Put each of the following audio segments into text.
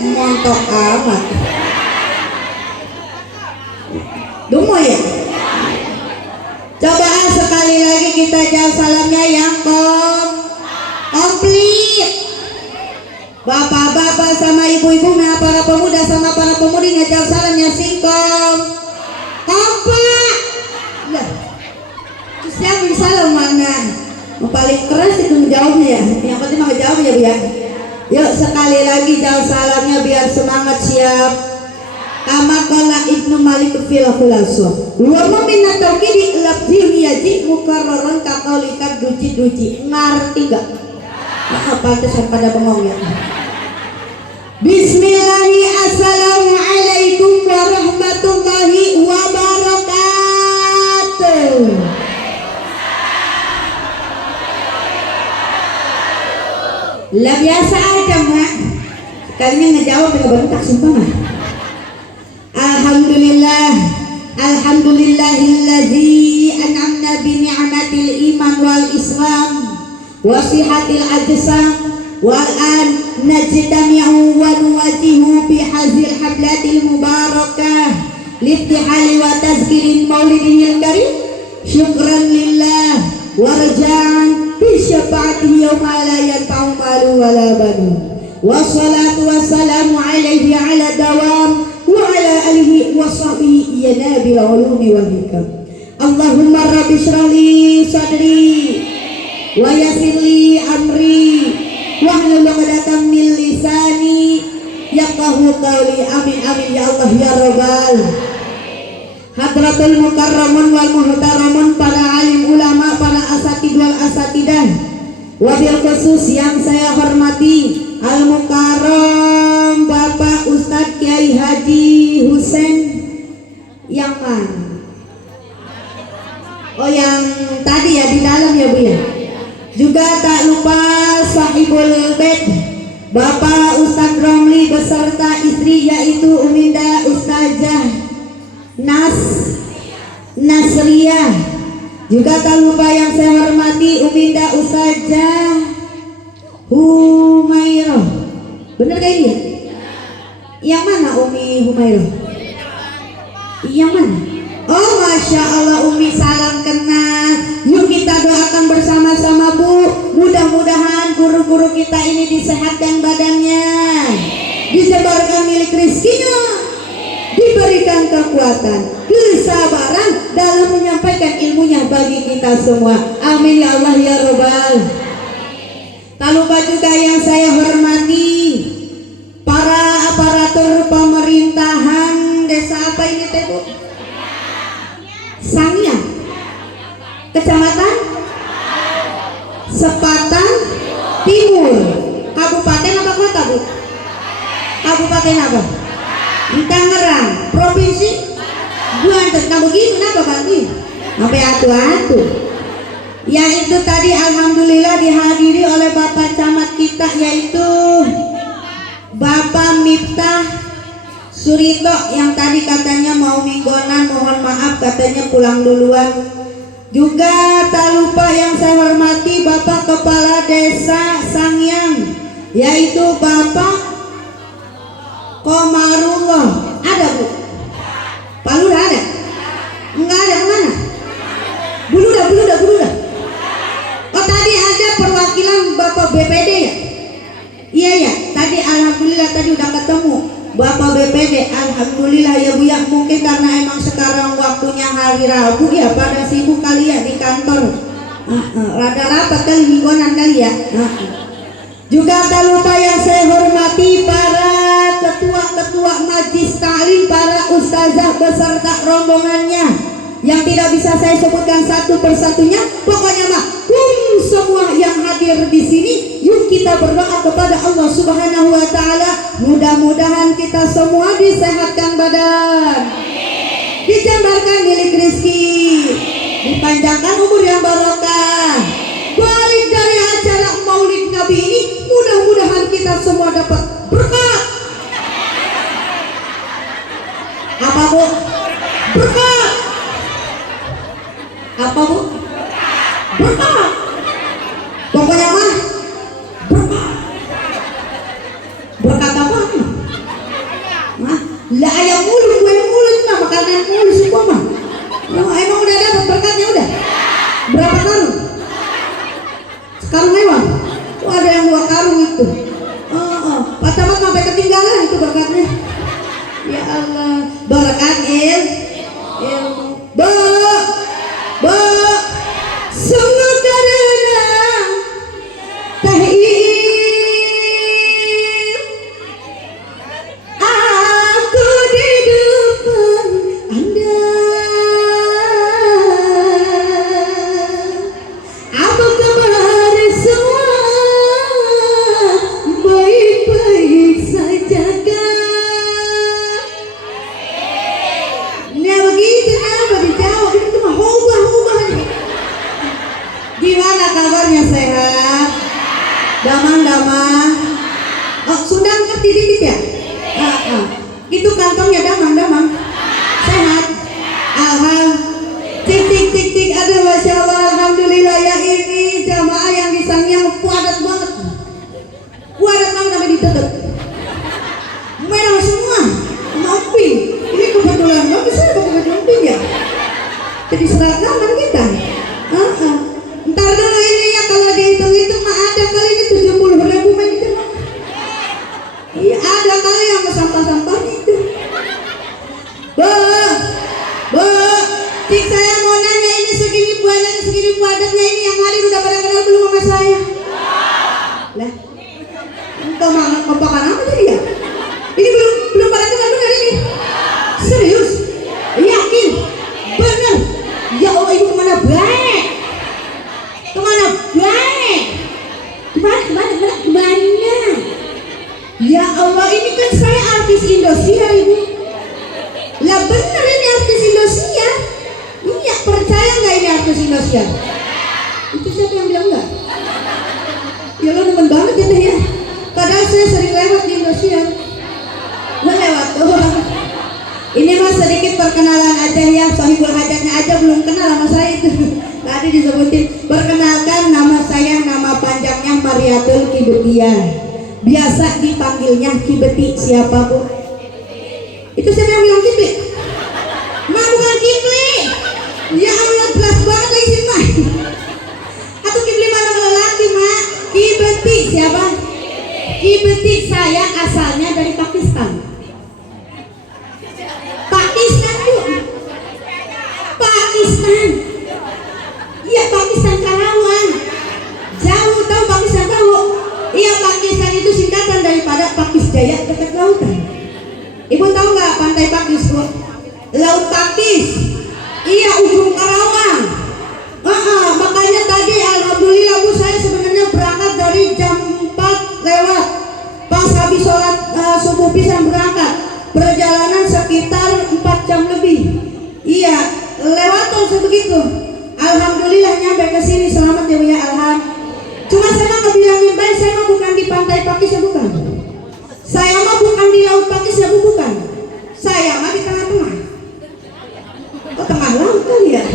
Montok amat. Dumo ya. Coba sekali lagi kita jawab salamnya yang komplit. Bapak-bapak sama ibu-ibu, nah para pemuda sama para pemudi jawab salamnya singkong kompak. Lah, terus siapa yang salam mana? Paling keras itu menjawabnya ya. Yang penting mah jawab ya Bu ya. Yuk sekali lagi jawab salamnya biar semangat. Siap. Kama qala Ibnu Malik fil Khulasah. Wa ma min tauhid lafzi yaji mukarraran ka qaulika duji. Ngerti enggak? Apa tesan pada bengong ya. Bismillahirrahmanirrahim. Assalamualaikum warahmatullahi wabarakatuh. Lah biasa aja mak. Sekalinya ngejawab dengan bentak sumpah mah. Alhamdulillahilladzi an'amna bi ni'matil iman wal islam wa sihatil ajsam wal an najtami'u wa nuwajihu bi hazil hablatil mubarakah littihali wa tazkirin maulidil karim. Syukran lillah warja'an bi syafaatihi yauma la yanfa'u malu wala banun. Wassalatu wassalamu alaihi ala dawam wa ala alihi wa sahbihi ya nabil ulumi wal hikam. Allahumma rabbi shrah li sadri wa yassir li amri wa hlul 'uqdatam min lisani yafqahu qawli. Amin amin ya Allah ya rabbal. Hadratul mukarramun wal muhtaramun, para alim ulama, para asatid wal asatidah, wabil khusus yang saya hormati al mukarram Bapak Ustadz Kiai Haji Husein yang mana? Oh yang tadi ya di dalam ya Bu ya. Juga tak lupa sahibul bait Bapak Ustadz Romli beserta istri yaitu Uminda Ustazah Nasriyah. Juga tak lupa yang saya hormati Uminda Ustazah Humairah. Bener gak ini? Yang mana Umi Humairah? Yang mana? Oh Masya Allah Umi, salam kenal. Yuk kita doakan bersama-sama Bu. Mudah-mudahan guru-guru kita ini disehatkan badannya, disebarkan milik rizkinya, diberikan kekuatan, kesabaran dalam menyampaikan ilmunya bagi kita semua. Amin ya Allah ya Rabbal. Tak lupa juga yang saya hormati para aparatur pemerintahan desa apa ini teh Bu? Sangiang, Kecamatan Sepatan Timur, Kabupaten apa kota Bu? Kabupaten apa? Tangerang, Provinsi Banten. Nah begitu kenapa Bang? Sampai atu-atu. Ya itu tadi alhamdulillah dihadiri oleh Bapak Camat kita yaitu Bapak Miftah Surito yang tadi katanya mau minggonan, mohon maaf katanya pulang duluan. Juga tak lupa yang saya hormati Bapak Kepala Desa Sangiang yaitu Bapak Komarullah. Ada Bu? Pak Lurah ada? Enggak ada, kemana? Buludah. Oh tadi ada perwakilan Bapak BPD ya? Iya ya, tadi alhamdulillah tadi udah ketemu Bapak BPD. Alhamdulillah ya Bu ya. Mungkin karena emang sekarang waktunya hari Rabu ya, pada sibuk kali ya di kantor. Rada rapat kali mingguan kali ya. Juga tak lupa yang saya hormati para ketua-ketua majlis taklim, para ustazah beserta rombongannya yang tidak bisa saya sebutkan satu persatunya. Pokoknya mah semua yang hadir di sini, yuk kita berdoa kepada Allah Subhanahu wa taala, mudah-mudahan kita semua disehatkan badan, dijembarkan milik rezeki, dipanjangkan umur yang barokah. Balik dari acara Maulid Nabi ini, mudah-mudahan kita semua dapat berkat. Apa Bu? Berkat. Apa Bu? Berkat. Pokoknya mah berkat. Berkat apa? Allah, berkat ilmu. Bu, sungguh karena teh aku di depan Anda. Apa kabar semua? Baik-baik saja kan? Nah begitu kenapa dijawab? Itu mah hubah-hubah. Gimana kabarnya, sehat? Damang-damang. Oh, Sunda ngerti dikit ya? Itu kantongnya damang-damang. Sehat. Tik tik tik tik. Ada Masya Allah, alhamdulillah ya, ini jamaah yang di Sangiang padat banget. Padat banget sampai ditutup. Merah semua. Ngopi. Ini kebetulan lo bisa pakai baju pink ya. Jadi seragaman kita. Ntar dulu ini ya, kalau dihitung-hitung mah ada kali ini 70.000 main itu. Iya ada kali yang ke sampah-sampah itu. Bu, Cik, saya mau nanya, ini segini banyak, segini padatnya ini yang hari udah pada kenal belum sama saya? Lah, engkau mangat kompakan apa tadi ya? Ini belum pada kenal benar ini? Serius? Yakin? Bener? Ya Allah, ibu kemana baik? Kemana baik? Kemana? Ya Allah, ini kan saya artis Indosiar, ibu. Lah bener ini artis Indosiar. Iya, percaya nggak ini artis Indosiar? Itu siapa yang bilang enggak? Ya lo demen banget ya teh ya. Padahal saya sering lewat di Indosiar. Nggak lewat doang. Ini mah sedikit perkenalan aja ya. Sohibul hajatnya aja belum kenal sama saya itu. Tadi disebutin. Perkenalkan, nama saya, nama panjangnya Mariatul Kibetiyah. Biasa dipanggilnya Kibeti. Siapa bu? Itu siapa yang bilang Kibli? Mak bukan Kibli. Ya Allah, jelas banget lagi sih mak. Atau Kibli mana lelaki mak? Kibeti siapa? Kibeti saya asalnya dari Pakistan. Pakistan bu. Pakistan. Iya Pakistan Karawang. Jauh tahu Pakistan tahu? Iya Pakistan itu singkatan daripada Pakis Jaya, dekat lautan. Ibu tahu nggak pantai Pakis bu? Laut Pakis. Iya ujung Karawang. Makanya tadi alhamdulillah bu, saya sebenarnya berangkat dari jam 4 lewat. Pas habis sholat subuh pisan berangkat. Perjalanan sekitar 4 jam lebih. Iya lewat tuh sebegitu. Alhamdulillah nyampe ke sini selamat ya bu ya, alhamdulillah. Cuma saya mah ngebilangin baik, saya mah bukan di pantai Pakis ya bukan. Saya mah bukan di laut Pakis ya bukan. Saya mah di tengah-tengah. Oh tengah laut kali ya.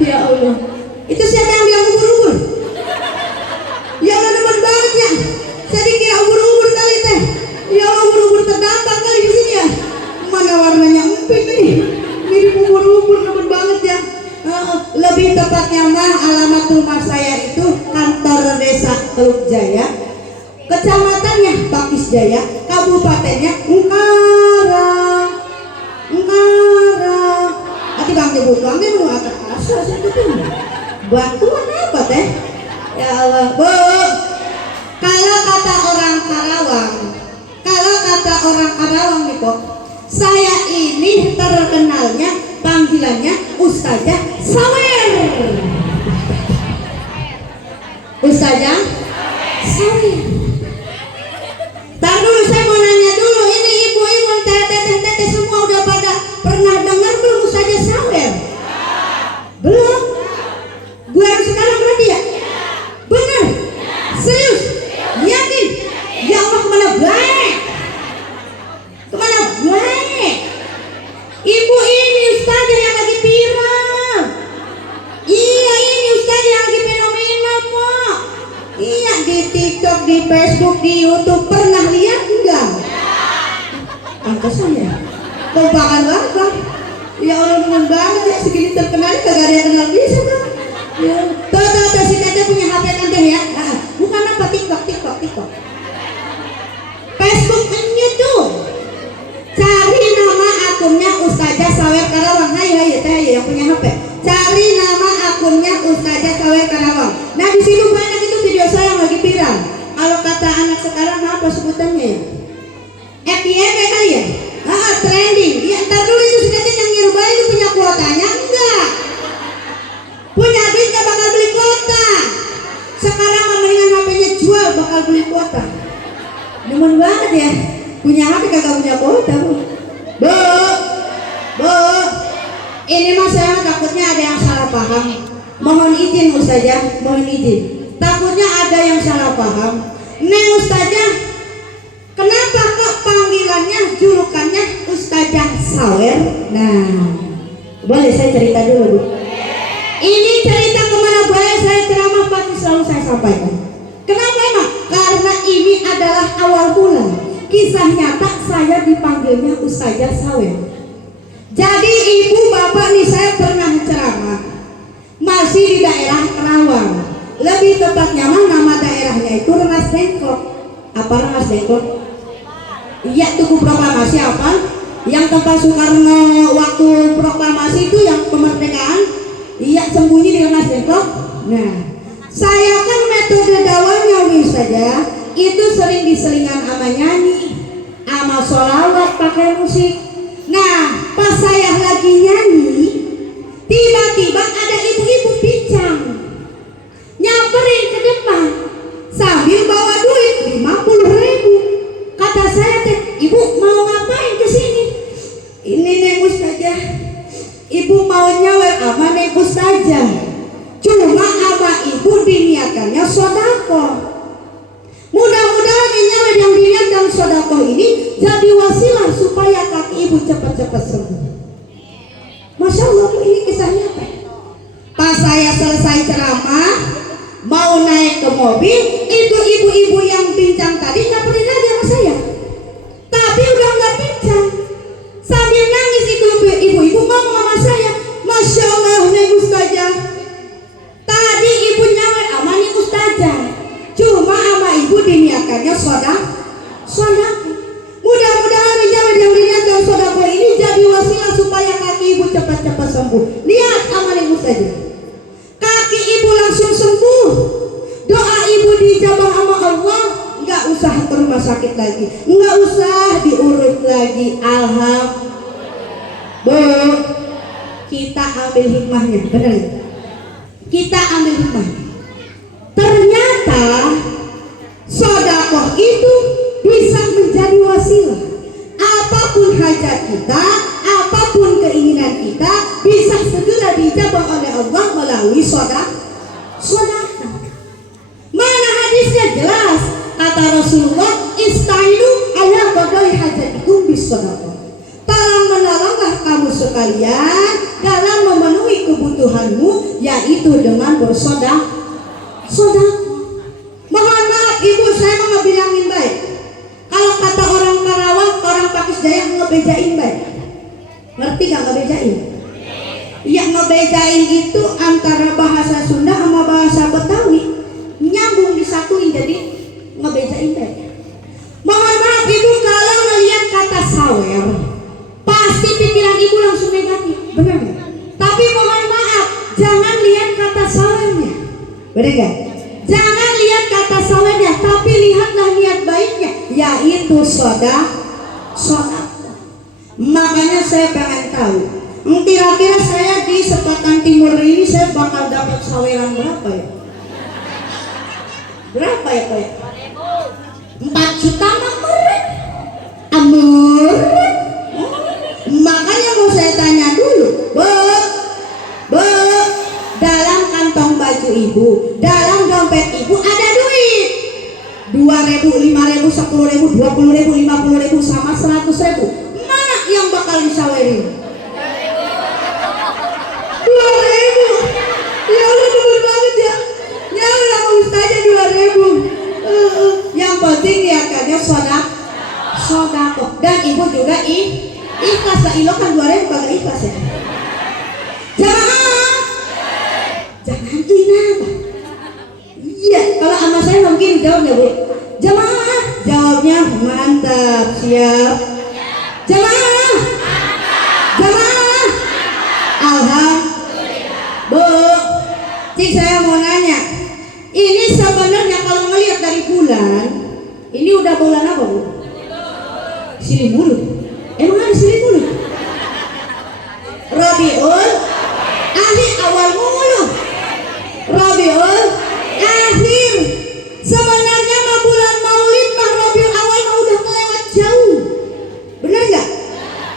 Ya Allah. Itu siapa yang bilang ubur-ubur? Ya Allah demen banget ya. Saya dikira ubur-ubur kali teh. Ya Allah ubur-ubur terdampar kali di sini ya. Mana warnanya empik nih. Mirip ubur-ubur, demen banget ya. Lebih tepatnya mah alamat rumah saya itu kantor desa Teluk Jaya, kecamatannya Pakis Jaya, kabupatennya Engkarang. Ati bang nyebut bang dia mau agak asal sih itu. Bantuan apa teh? Ya Allah bu. Kalau kata orang Karawang nih kok, saya ini terkenalnya panggilannya Ustazah Sawer. Ustazah Sawer. Tar dulu saya mau nanya dulu, ini ibu-ibu teteh semua udah pada pernah dengar belum Ustazah Sawer? Belum? Gue harus sekarang berarti ya? Bener? Serius? Yakin? Ya Allah kemana baik? Kemana baik? Ibu ini Ustazah yang lagi viral. Iya ini Ustazah yang lagi fenomenal Pak. Iya di TikTok, di Facebook, di YouTube. Pernah lihat enggak? Pantesan ya. Kompakan banget Bang. Ya Allah demen banget ya, segini terkenal kagak ada yang kenal bisa Bang. Ya. Tuh si Tete punya HP kan deh ya. Bukan apa TikTok. Facebook-nya tuh. Cari nama yang punya HP, cari nama akunnya Ustazah Sawer Karawang. Nah di situ banyak itu video saya yang lagi viral. Kalau kata anak sekarang apa sebutannya ya? FYP kali ya? Trending. Ya ntar dulu itu sudah yang ngerubah itu punya kuotanya enggak? Punya duitnya bakal beli kuota. Sekarang mendingan HP-nya jual bakal beli kuota. Demen banget ya. Punya HP kagak punya kuota bu. Bu, ini mas saya takutnya ada yang salah paham. Mohon izin Ustazah, mohon izin. Takutnya ada yang salah paham. Neng Ustazah, kenapa kok panggilannya, julukannya Ustazah Sawer? Nah, boleh saya cerita dulu bu. Ini cerita kemana boleh saya ceramah pasti selalu saya sampaikan. Kenapa emang? Karena ini adalah awal mula kisah nyata saya dipanggilnya Ustazah Sawer. Jadi ibu bapak nih saya pernah ceramah masih di daerah Kerawang. Lebih tepatnya nama daerahnya itu Rengas Dengklok. Apa Rengas Dengklok? Iya Tugu Proklamasi apa? Yang tempat Soekarno waktu proklamasi itu yang kemerdekaan. Iya sembunyi di Rengas Dengklok. Nah, saya kan metode dakwahnya saja itu sering diselingan sama nyanyi, sama sholawat pakai musik. Nah, pas saya lagi nyanyi, tiba-tiba ada ibu-ibu pincang nyamperin ke depan sambil bawa duit 50.000. Kata saya teh, ibu mau ngapain ke sini? Ini Neng Ustazah, ibu mau nyawer sama Neng Ustazah. Cuma ama ibu diniatkannya sodako. Mudah-mudahan nyawer yang diniatkan sodako ini jadi wasilah supaya kaki ibu cepat-cepat sembuh. Masya Allah bu, ini kisahnya apa? Pas saya selesai ceramah, mau naik ke mobil, itu ibu-ibu yang pincang tadi nyamperin lagi sama saya. Tapi udah nggak pincang, sambil nangis itu ibu-ibu ngomong sama saya, Masya Allah Neng Ustazah, tadi ibu nyawer sama Neng Ustazah, cuma sama ibu diniatkannya sodako. Mudah-mudahan nyawer yang diniatkan sodako ini jadi wasilah supaya kaki ibu cepat-cepat sembuh. Lihat sama Neng Ustazah, kaki ibu langsung sembuh. Doa ibu dijabah sama Allah, nggak usah ke rumah sakit lagi, nggak usah diurut lagi. Alhamdulillah. Bu, kita ambil hikmahnya, benar ya? Kita ambil hikmah. Ternyata sedekah itu bisa menjadi wasilah. Apapun hajat kita, apapun keinginan kita, bisa segera dijabah oleh Allah melalui sedekah. Mana hadisnya jelas, kata Rasulullah, istainu ala qadai hajatikum bis sedekah. Tolong-menolonglah kamu sekalian dalam memenuhi kebutuhanmu, yaitu dengan bersedekah. Mohon maaf ibu, saya mau ngebilangin baik. Kalau kata orang Karawang, orang Pakis Jaya ngebejain baik. Ngerti gak ngebejain? Ya ngebejain itu antara bahasa Sunda sama bahasa Betawi, nyambung disatuin jadi ngebejain baik. Mohon maaf ibu, kalau ngelihat kata sawer, pasti pikiran ibu langsung negatif, benar gak? Tapi mohon maaf, jangan lihat kata sawernya, benar gak? Jangan lihat kata sawernya, tapi lihatlah niat baiknya, yaitu sedekah. Makanya saya pengen tahu, kira-kira saya di Sepatan Timur ini saya bakal dapat saweran berapa ya? Berapa ya Pak? 4 juta mah murah. Makanya mau saya tanya dulu, Bu, dalam kantong baju ibu, dalam dompet ibu ada duit 2.000, 5.000, 10.000, 20.000, 50.000 sama 100.000. Mana yang bakal disawerin? 2.000. Ya Allah, bener banget ya. Ya Allah, Ustazah 2.000. Yang penting niatkannya sodako. Dan ibu juga ikhlas. Ilo kan 2.000 kagak ikhlas ya. Jangan apa? Iya, kalau sama saya mungkin jawabnya bu. Jamaah, jawabnya mantap, siap. Jamaah, alhamdulillah. udah bulan apa Bu? Silih mulut. Emang ada silih mulut? Rabiul Akhir awal mulu. Rabiul Akhir. Sebenarnya mah bulan Maulid mah Rabiul Awal mah udah kelewat jauh. Bener nggak?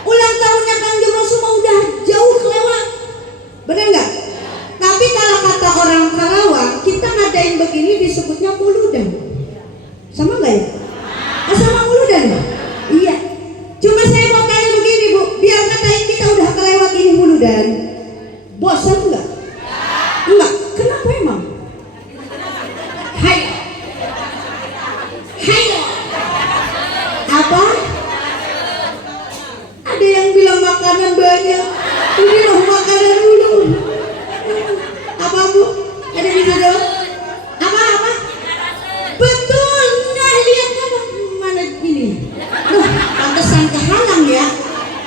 Ulang tahunnya Kanjeng Rasul mah udah jauh kelewat. Bener nggak? Tapi kalau kata orang Karawang, kita ngadain begini disebutnya muludan. Sama nggak ya? Sama muludan ya? Iya. Cuma saya mau tanya begini Bu, biar katain kita udah kelewat ini muludan, bosan nggak? Enggak. Kenapa emang? Hai. Hayo. Apa? Ada yang bilang makanan banyak. Ini loh makanan dulu. Apa Bu? Ada bisa jawab? Apa? Betul. Nah lihat apa? Mana ini? Loh, pantesan kehalang ya.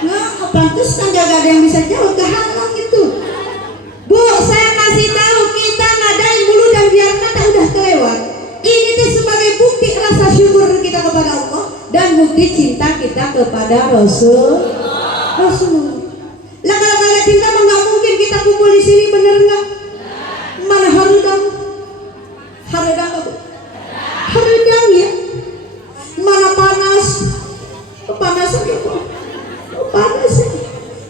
Nah, pantesan gak ada yang bisa jawab, kehalang itu. Bu, saya kasih tahu kita ngadain dulu dan biar kata udah kelewat. Ini tuh sebagai bukti rasa syukur kita kepada Allah dan bukti cinta kita kepada Rasulullah. Lah kalau kalian cinta mah nggak mungkin kita kumpul di sini, bener nggak? Mana harudang? Harudang apa? Harudang ya. Mana panas? Panasan ya kok? Panas ya.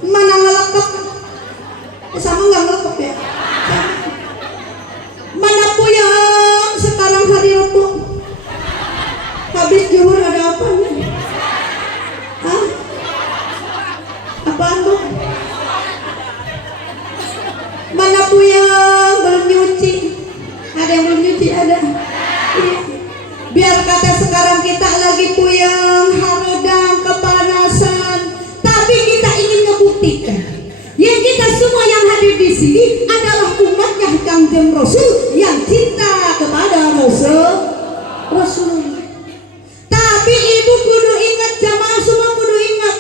Mana ngelekep? Sama nggak ngelekep ya? Mana puyeng sekarang hari Rabu? Habis zuhur ada apa nih? Hah? Apaan tuh? Mana puyeng belum nyuci? Ada yang belum nyuci? Ada. Iya. Biar kata sekarang kita lagi puyeng, harodang, kepanasan, tapi kita ingin ngebuktikan yang kita semua yang hadir di sini adalah umatnya Kanjeng Rasul yang cinta kepada Rasulullah. Tapi ibu kudu ingat, jamaah semua kudu ingat,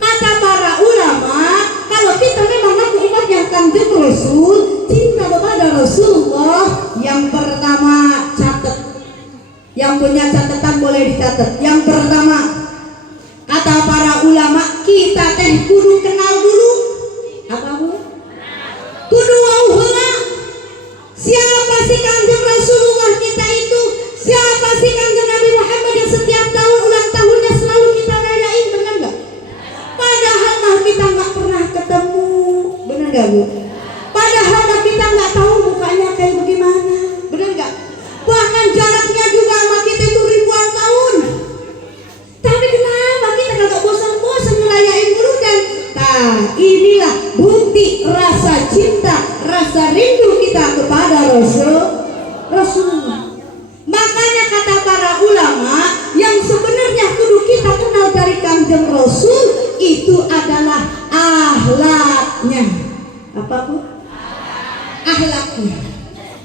kata para ulama, kalau kita memang ngaku umatnya Kanjeng Rasul, cinta kepada Rasulullah, yang pertama catat. Yang punya catatan boleh dicatat. Yang pertama, kata para ulama, kita teh kudu kenal dulu. Apa Bu? Kudu wau heula. Siapa sih Kanjeng Rasulullah kita itu? Siapa sih Kanjeng Nabi Muhammad yang setiap tahun ulang tahunnya selalu kita rayain, benar nggak? Padahal mah kita nggak pernah ketemu, benar nggak Bu? Padahal mah kita nggak tahu mukanya kayak bagaimana, benar nggak? Bahkan jaraknya juga sama kita itu ribuan tahun. Tapi kenapa kita gak bosan-bosan ngerayain muludan? Nah, inilah bukti rasa cinta, rasa rindu kita kepada Rasulullah. Makanya kata para ulama, yang sebenarnya kudu kita kenal dari Kanjeng Rasul itu adalah akhlaknya. Apa Bu? Akhlaknya.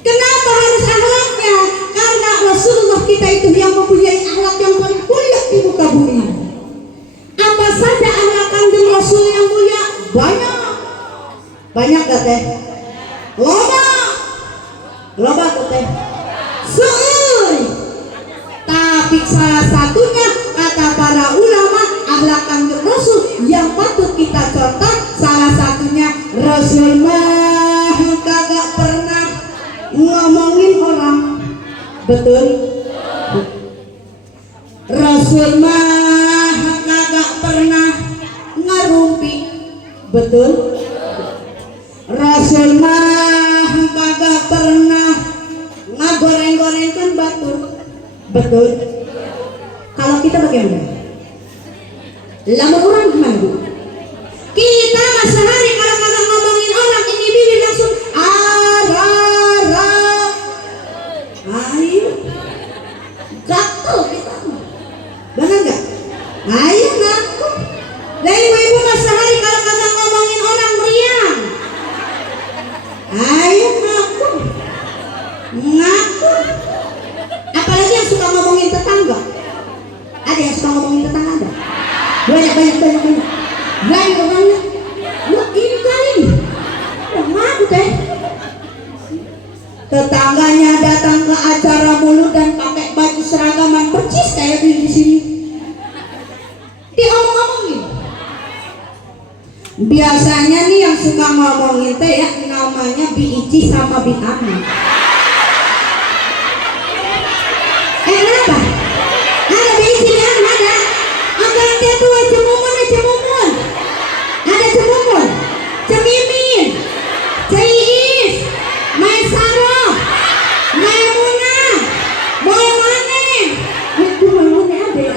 Kenapa harus akhlaknya? Karena Rasulullah kita itu yang mempunyai akhlak yang paling mulia di muka bumi. Apa saja akhlak Kanjeng Rasul yang mulia? Banyak. Banyak gak teh? Loba gak teh? Seueur. Tapi salah satunya kata para ulama, akhlak Kanjeng Rasul yang patut kita contoh, salah satunya Rasul mah kagak pernah ngomongin orang. Betul? Rasul mah kagak pernah ngarumpi. Betul? Rasul mah kagak pernah ngagoreng-gorengkan batu. Betul? Kalau kita bagaimana? Lamun orang gimana Bu? Kita sehari kalau kagak ngomongin orang, ini bibir langsung ayo gatel kita, benar nggak? Ayo ngaku. Lah ibu-ibu mah sehari kalau kagak ngomongin orang meriang. Ayo ngaku. Apalagi yang suka ngomongin tetangga. Ada yang suka ngomongin tetangga ada? Banyak. Banyak orangnya. Wah ini kali nih. Ngaku teh. Tetangganya datang ke acara mulut dan pakai baju seragaman percis kayak di diomong-omongin. Biasanya nih yang suka ngomongin teh ya namanya Bi Ici sama Bi Ana. Kenapa? Ada Bi Ici, Bi Ana ada. Angkat dia tuh Cemumun, Cemumun. Ada Cemumun, Cemimin, Ceiis, Maisaro, Maimunah, Boy Maneh. Itu Maimunah ada ya?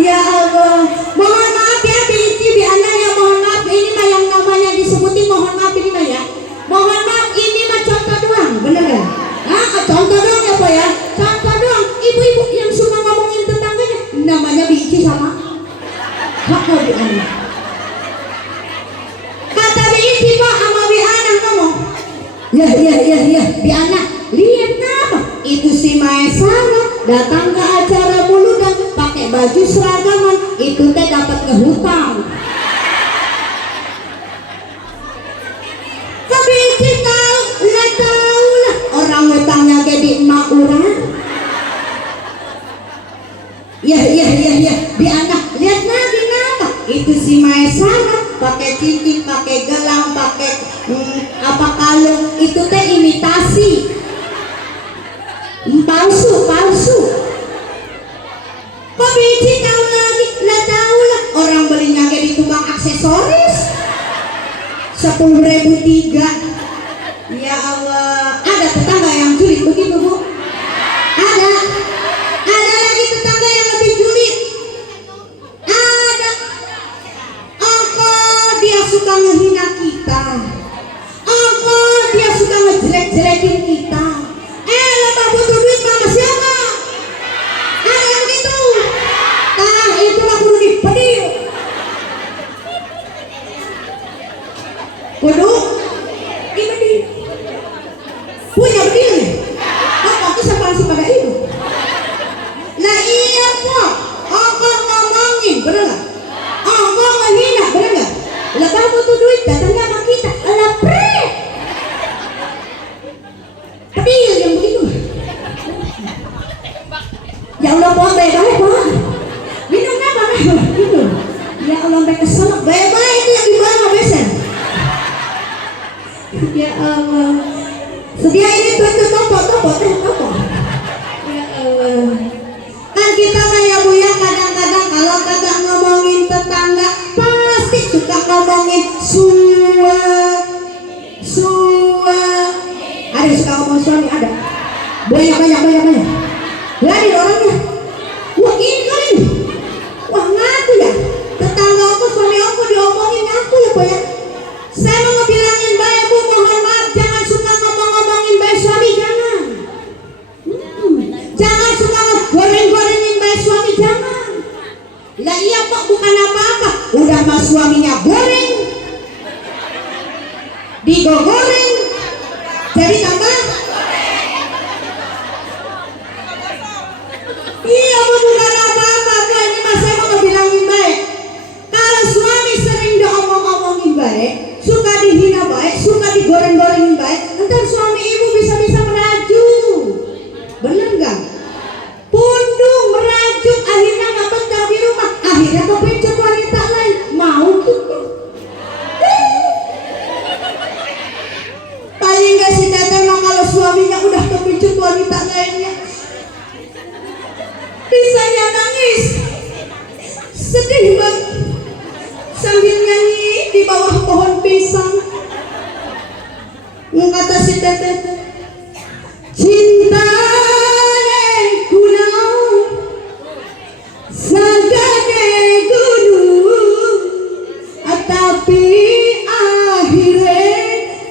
Ya Allah, mohon maaf ya Bi Ici, Bi Ana ya, mohon maaf ini mah yang namanya disebutin mohon maaf ini mah ya. Mohon maaf ini mah contoh doang, bener ya? Nah, contoh doang ya Pak ya, contoh doang. Ibu-ibu yang suka ngomongin tetangganya namanya Bi Ici sama Kak Bi Ana. Kata Bi Ici Pak sama Bi Ana ngomong, ya Bi Ana, lihat nama itu si Maesara datang ke acara muludan pakai baju seragaman itu teh dapat ngehutang. Tapi Ici tahu lah orang hutangnya gede emak urang. Ya Bi Ana, lihat lagi nama itu si Maesara pakai cincin, pakai gelang, pakai apa kalung itu teh imitasi, palsu. Kok Bi Ici tahu lagi? Lah tahu lah orang belinya kayak di tukang aksesoris 10.003. Ya Allah, ada tetangga yang julid begitu Bu? Ada lagi tetangga yang lebih julid. Ada. Apa dia suka ngehina kita? Apa dia suka ngejelek-jelekin kita? Lepas butuh duit sama siapa? Ada yang gitu. Itu mah kudu dipedil. Kudu dipedil. Punya bedil. Itu separasi pada itu. Nah iya kok. Engkau ngomongin, bener gak? Engkau ngehina, bener gak? Lepas butuh duit datangnya sama kita. Lepret. Pedil yang begitu. Ya Allah Pak, baik-baik Pak. Minumnya apa? Minum. Ya Allah sampai kesel. Baik-baik itu yang dibawa besen. Ya Allah. Sedia ini tuh topo. Ya Allah. Kan kita mah ya Bu ya kadang-kadang kalau kagak ngomongin tetangga pasti suka ngomongin sua. Ada suka ngomong suami ada. Banyak. Jadi orangnya, wah ini kan ini, wah ngaku ya, tetangga aku, suami aku diomongin ngaku ya Pak ya. Saya mau ngebilangin baik Bu, mohon maaf jangan suka ngomongin baik suami, jangan. Jangan suka goreng-gorengin baik suami, jangan. Lah iya Pak, bukan apa-apa, udah mas suaminya goreng, digoreng, jadi tambah. Iya Bu, bukan apa-apa kan, ini mas saya mau ngebilangin baik. Kalau suami sering diomong-omongin baik, suka dihina baik, suka digoreng-gorengin baik, ntar suami ibu bisa-bisa merajuk. Bener gak? Pundung, merajuk, akhirnya gak betah di rumah, akhirnya kepencet wanita lain. Mau gitu? Paling gak si Teteh mah kalau suaminya udah kepencet wanita lainnya bisanya nangis, sedih banget sambil nyanyi di bawah pohon pisang. Kata si Teteh, cinta gunung sagane gunung, tapi akhirnya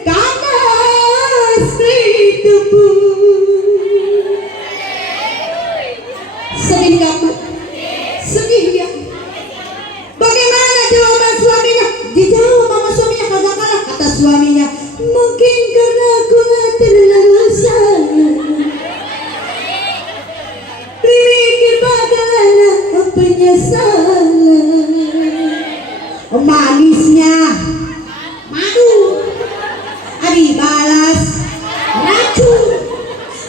kanas ditubu. Sedih gak Bu? Sedih ya. Bagaimana jawaban suaminya? Dijawab sama suaminya kagak kalah. Kata suaminya, mungkin karena aku gak terlalu salah, pikir bagaimana penyesalan. Manisnya madu dibalas racun.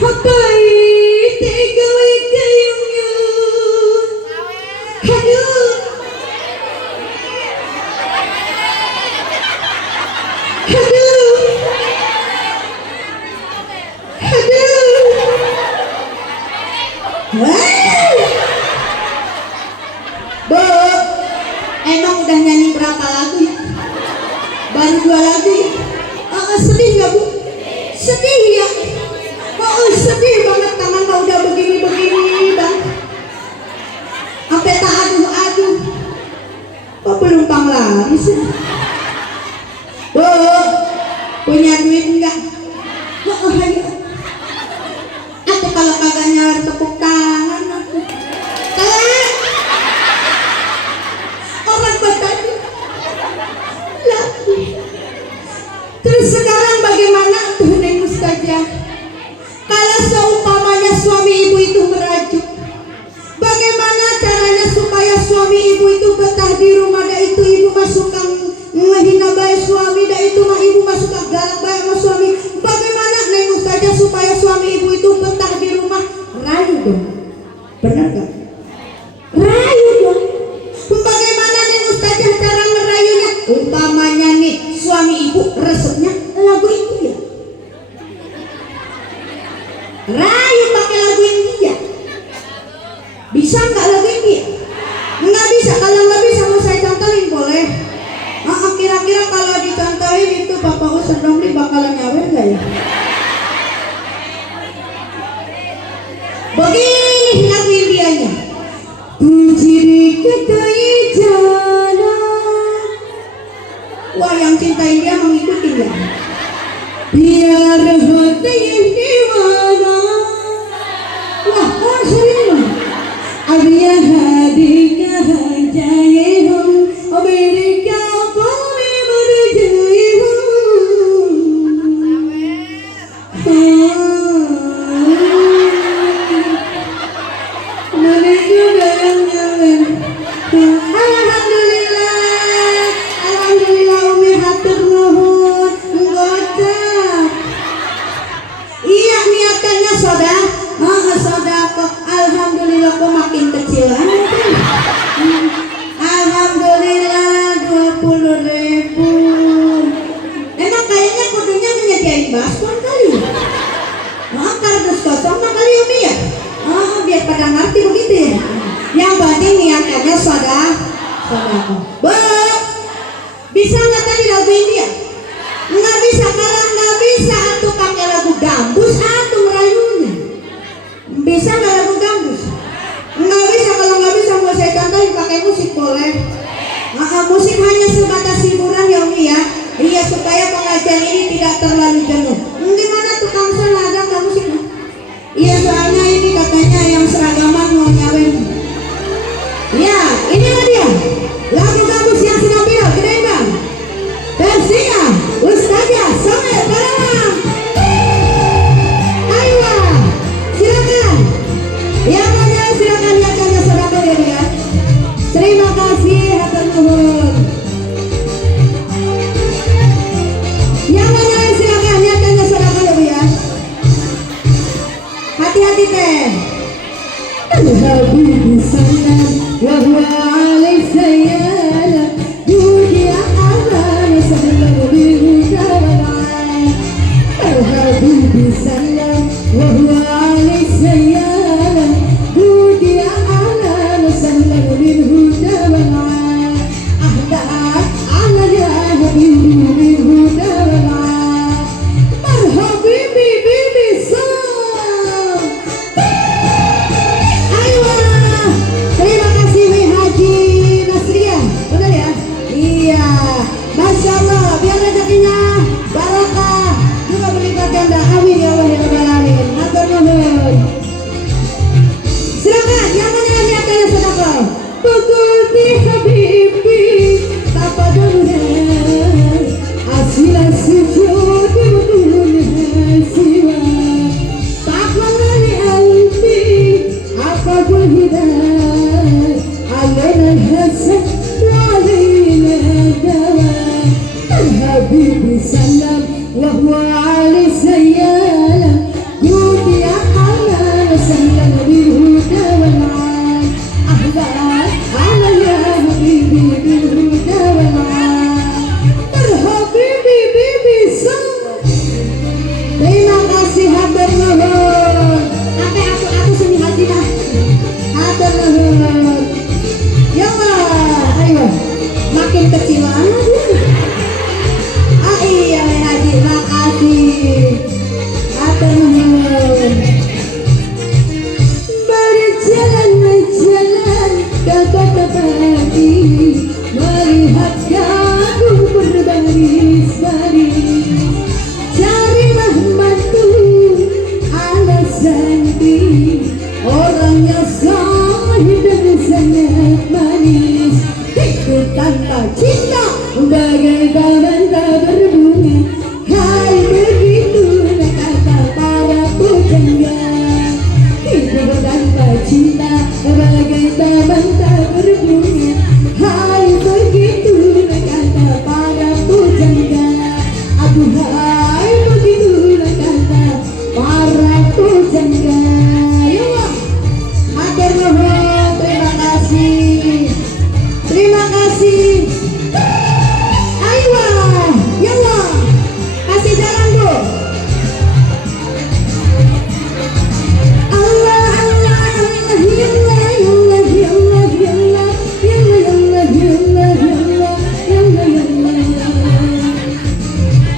Pahit gawe kayungnya. Aduh baru 2 lagu ya. Sedih nggak Bu? Sedih ya. Sedih banget, tangan mau udah begini-begini Bang. Sampai tak aduh. Kok belum panglaris sih? Bu, punya duit enggak? Ayo. Aku kalau kagak nyawar tepuk tangan aku. Orang bertanya lagi. Terus sekarang bagaimana tuh Neng Ustazah? Kalau seumpamanya suami ibu itu merajuk, bagaimana caranya supaya suami ibu itu betah di rumah? Dah itu ibu masuk menghina baik suami, dah itu mah ibu masuk galak baik sama suami. Bagaimana Neng Ustazah supaya suami ibu itu betah di rumah? Rayu dong, benar gak? Rayu dong. Bagaimana Neng Ustazah cara ngerayunya? Umpamanya nih suami ibu resepnya lagu India, rayu pakai lagu India. Bisa nggak lagu India? Nggak bisa. Kalau nggak bisa mau saya contohin boleh? Kira-kira kalau dicontohin itu Bapak Ustadz Romli bakalan nyawer nggak ya? Begini lagu Indianya. Puji dikatai jana. Wah, yang cinta India mengikuti ya. Biar hati di mana. Wah, kok serius? Abia hadika hajayhum Amerika kami berjayhum. Menuju dalam nyawen. Alhamdulillah umi hatur nuhun ngocap. Iya niatannya sodako. Alhamdulillah kok makin kecilan. Alhamdulillah 20.000. Emang kayaknya kudunya menyediain baskon kali. Kardus kosong mah kali umi ya. Biar pada ngerti begitu ya. Yang penting niatannya sodako. Bisa nggak tadi lagu India? Nggak bisa. Kalau nggak bisa atuh pakai lagu gambus atuh merayunya. Bisa nggak lagu gambus? Nggak bisa. Kalau nggak bisa mau saya contohin pakai musik boleh. Musik hanya sebatas hiburan ya Umi ya. Iya, supaya pengajian ini tidak terlalu jenuh. Gimana tukang sana ada nggak musiknya? Iya, soalnya ini katanya yang seragaman mau nyawin. Ya, inilah dia lagu gambus yang sedang viral. Gedein Bang. Versinya Ustazah Somel Karawang. Ayo, silakan. Yang mana silakan lihatkannya saudara ya. Terima kasih, hatur nuhun. Yang mana silakan lihatkannya saudara ya. Hati-hati teh. Habibi sallam wa huwa alaihi sayyala dunia aman sallallahu alaihi wasallam. Habibi sallam wa huwa alaihi sayyala dunia aman sallallahu alaihi wasallam. Ahlan ala ya habibi min huda wal marhabibi bibi sallam. Terima kasih Wi Haji Nasriah, benar ya? Iya, Masya Allah, biar rezekinya barokah juga berlipat ganda. Amin ya Allah ya Rabbal Alamin. Hatur nuhun. Silakan, yang mana yang niatnya sedekah? Bekulti habibi tapaduna asila sujud dunia siwa takwalani alti akabul hidayah alaina hasan wa alaina dawa. Habibi sallam wa huwa ali sayyala dunia ala sallam bil huda wal ma'an. Ahlan ala ya habibi bil huda wal ma'an. Habibi bibi sallam. Terima kasih hatur nuhun. Sampai aku seni haji mah. Hatur nuhun. Ya Allah, ayo makin kecilan. cinta bagai taman tak berbunga. Hai begitu kata para pujangga. Hidup tanpa cinta bagai taman tak berbunga. Hai begitu kata para pujangga. Aduhai begitu kata para pujangga. Ya Allah, matur nuwun, terima kasih. Terima kasih. Ayo, ya Allah, kasih jalan Bu. Allah, Allah, Allah, ya Allah, ya Allah, ya Allah, ya Allah, ya Allah, ya Allah, ya Allah, ya Allah, ya Allah, ya Allah.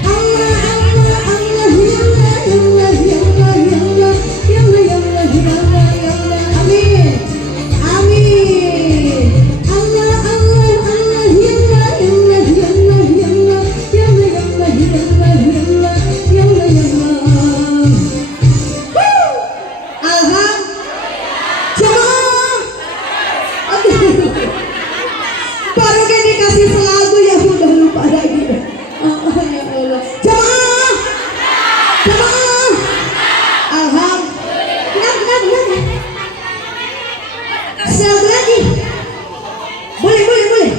Allah, Allah, Allah, ya Allah, ya Allah, ya Allah, ya Allah, ya Allah, ya Allah, ya Allah, ya Allah, ya Allah. Amin. Amin. Allah, Allah, Allah, ya Allah, ya Allah, ya Allah, ya Allah, ya Allah, ya Allah, ya Allah, ya Allah, ya Allah, ya Allah. Alhamdulillah. Jamaah. Baru kan dikasih selagu ya udah lupa lagi. Oh, ya Allah. Jamaah. Jamaah. Alhamdulillah. Kenapa? Selagu lagi. Boleh.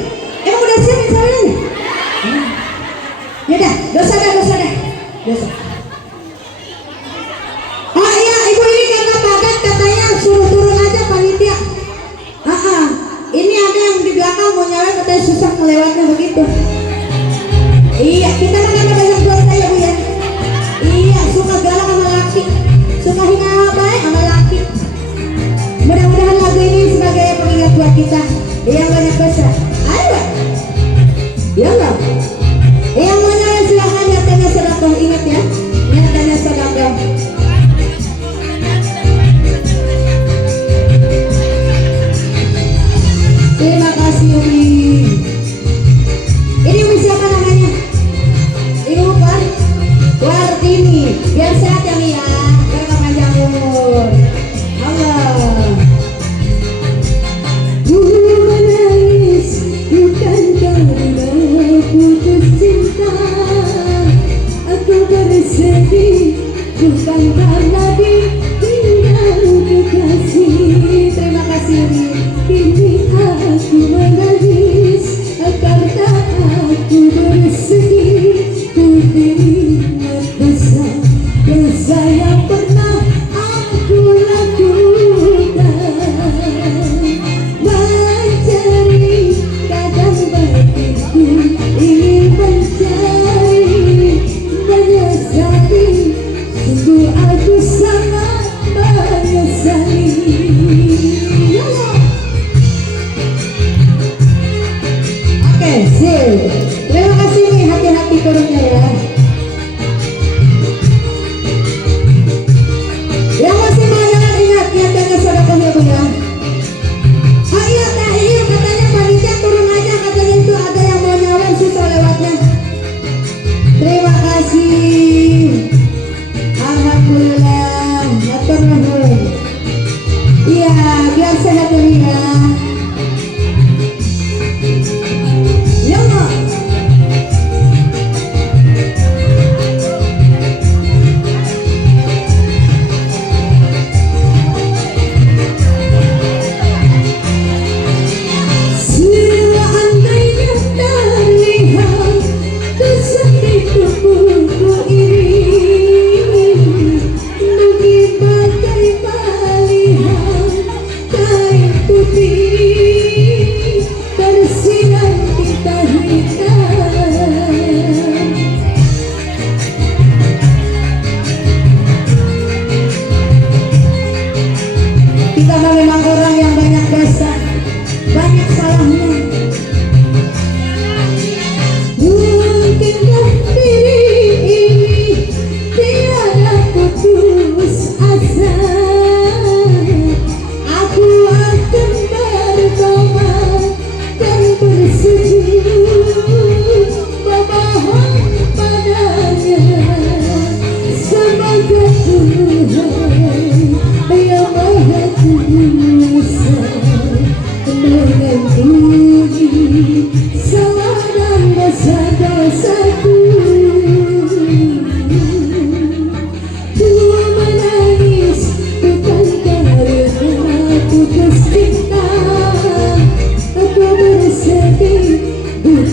Emang udah siap misalnya? Ya dah, dosa dah. Dosa. Oh iya, ibu ini karena padat katanya suruh turun aja panitia. Ini ada yang di belakang mau nyala katanya susah melewatnya begitu. Iya, kita kan ada banyak dosa ya Bu ya. Iya, suka galak sama laki, suka hina baik sama laki. Mudah-mudahan lagu ini sebagai pengingat buat kita yang banyak dosa. Ayo, ya Allah. Yang mana silahkan nyatanya sedekah, ingat ya, nyatanya sedekah. Terima kasih Umi. Ini Umi siapa namanya? Ibu kan? Wartini. Biar sehat ya Mi ya. Berkah panjang umur. Allah. Dulu menangis bukan karena putus cinta. Aku bersedih bukan karena ditinggal kekasih. Terima kasih Umi. Kini aku menangis karena aku bersedih. Ku teringat dosa yang pernah aku lakukan. Mencari kadang batinku ingin mencari, menyesali. Sungguh aku sangat menyesali. Ya Allah. Oke, sip. Terima kasih nih, hati-hati turunnya ya. Yang masih mau jalan ingat niatnya sedekah ya Bu ya. Oh iya Tahir, katanya panitia turun aja, katanya itu ada yang mau nyalon susah lewatnya. Terima kasih. Alhamdulillah. Matur nuwun. Iya, biar sehat ya. Ya Allah.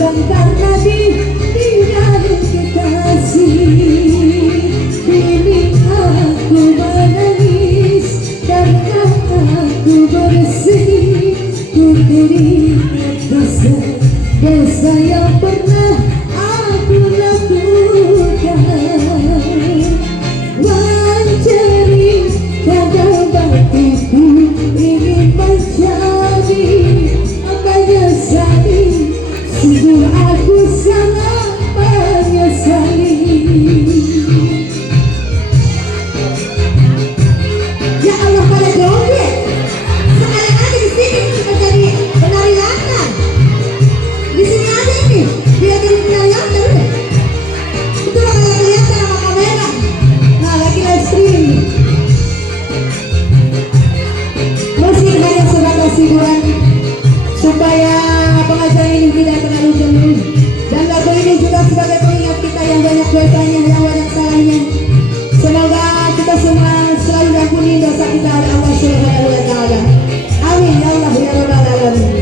bukan karena ditinggal kekasih. Kini aku menangis karena aku bersedih. Ku teringat dosa yang pernah aku lakukan. Mencari kadang batinku ingin mencari menyesali. Sungguh aku sangat menyesali. Ya Allah, pada joget sekarang aja di sini kita jadi penari lanang. Di sini aja ini dia jadi penari lanang udah. Itu lah kalau kelihatan sama kamera. Nah, lagi live streaming. Musik hanya sebatas hiburan supaya pengacara ini tidak terlalu jenuh, dan lagu ini juga sebagai pengingat kita yang banyak dosanya, yang banyak salahnya. Semoga kita semua selalu diampuni dosa kita oleh Allah Subhanahu wa Ta'ala. Amin ya Allah ya Rabbal Alamin.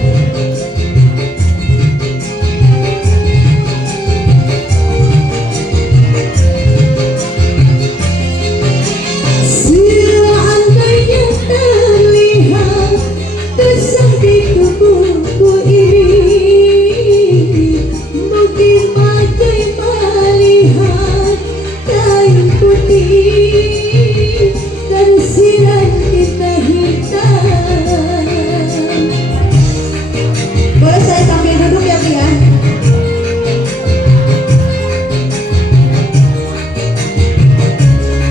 Seandainya terlihat besar di tubuhku ini, mungkin bagai melihat kain putih tersirat kita hitam. Boleh saya sambil duduk ya Bu ya?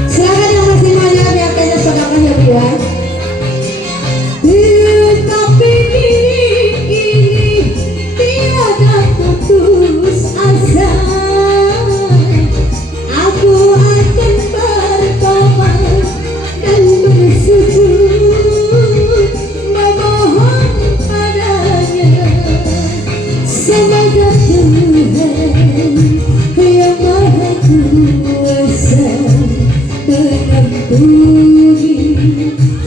Silakan yang masih mau jawab ya, tanya sedekah ya Bu ya. Tetapi ini tiada putus asa. Aku akan bertobat dan bersujud memohon padanya. Semoga Tuhan yang Maha Kuasa mengampuni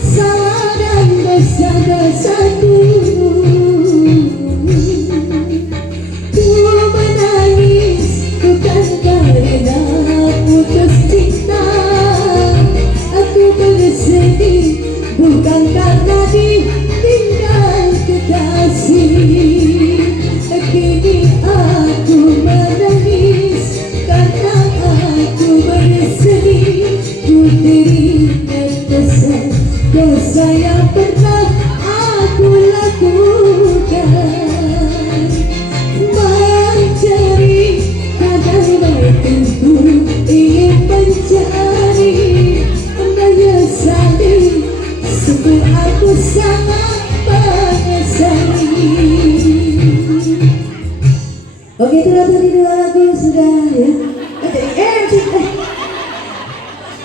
salah dan dosa-dosaku. Ku menangis bukan karena putus cinta. Aku bersedih bukan karena ditinggal kekasih. Kini aku menangis karena aku bersedih. Ku teringat dosa yang pernah aku lakukan. Mencari kadang batinku ingin mencari menyesali. Sungguh aku sangat menyesali. Oke, itulah tadi dua lagu yang sudah ya.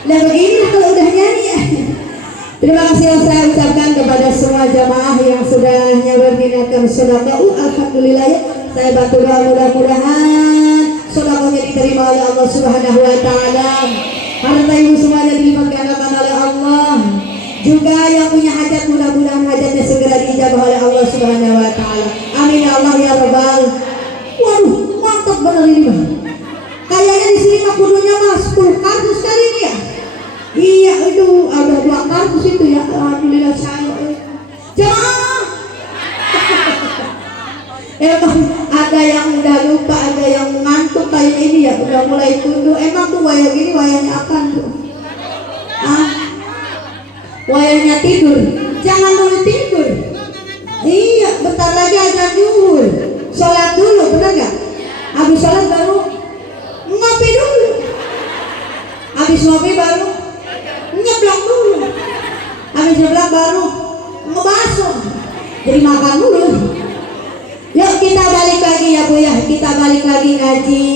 Nah begini kalau udah nyanyi ya. Terima kasih yang saya ucapkan kepada semua jamaah yang sudah berniatkan sedekah. Alhamdulillah ya. Saya bantu doa, mudah-mudahan sedekahnya diterima oleh Allah Subhanahu wa Ta'ala. Harta ibu semuanya dilipat gandakan oleh Allah. Juga yang punya hajat, mudah-mudahan hajatnya segera dijabah oleh Allah Subhanahu wa Ta'ala. Amin ya Allah ya Rabbal. Waduh, mantap benar ini mah. Kayaknya di sini mah kudunya mah 10 kardus kali ini ya. Iya, itu ada 2 kardus itu ya. Alhamdulillah saya. Jamaah. Emang ada yang udah lupa, ada yang ngantuk kayak ini ya, udah mulai tunduk. Emang tuh wayang gini wayangnya apa tuh? Wayangnya tidur. Jangan dulu tidur. Iya, bentar lagi azan zuhur. Sholat dulu, benar gak? Habis sholat baru ngopi dulu. Habis ngopi baru nyeblak dulu. Habis nyeblak baru ngebasuh. Jadi makan dulu. Yuk kita balik lagi ya Bu ya. Kita balik lagi ngaji.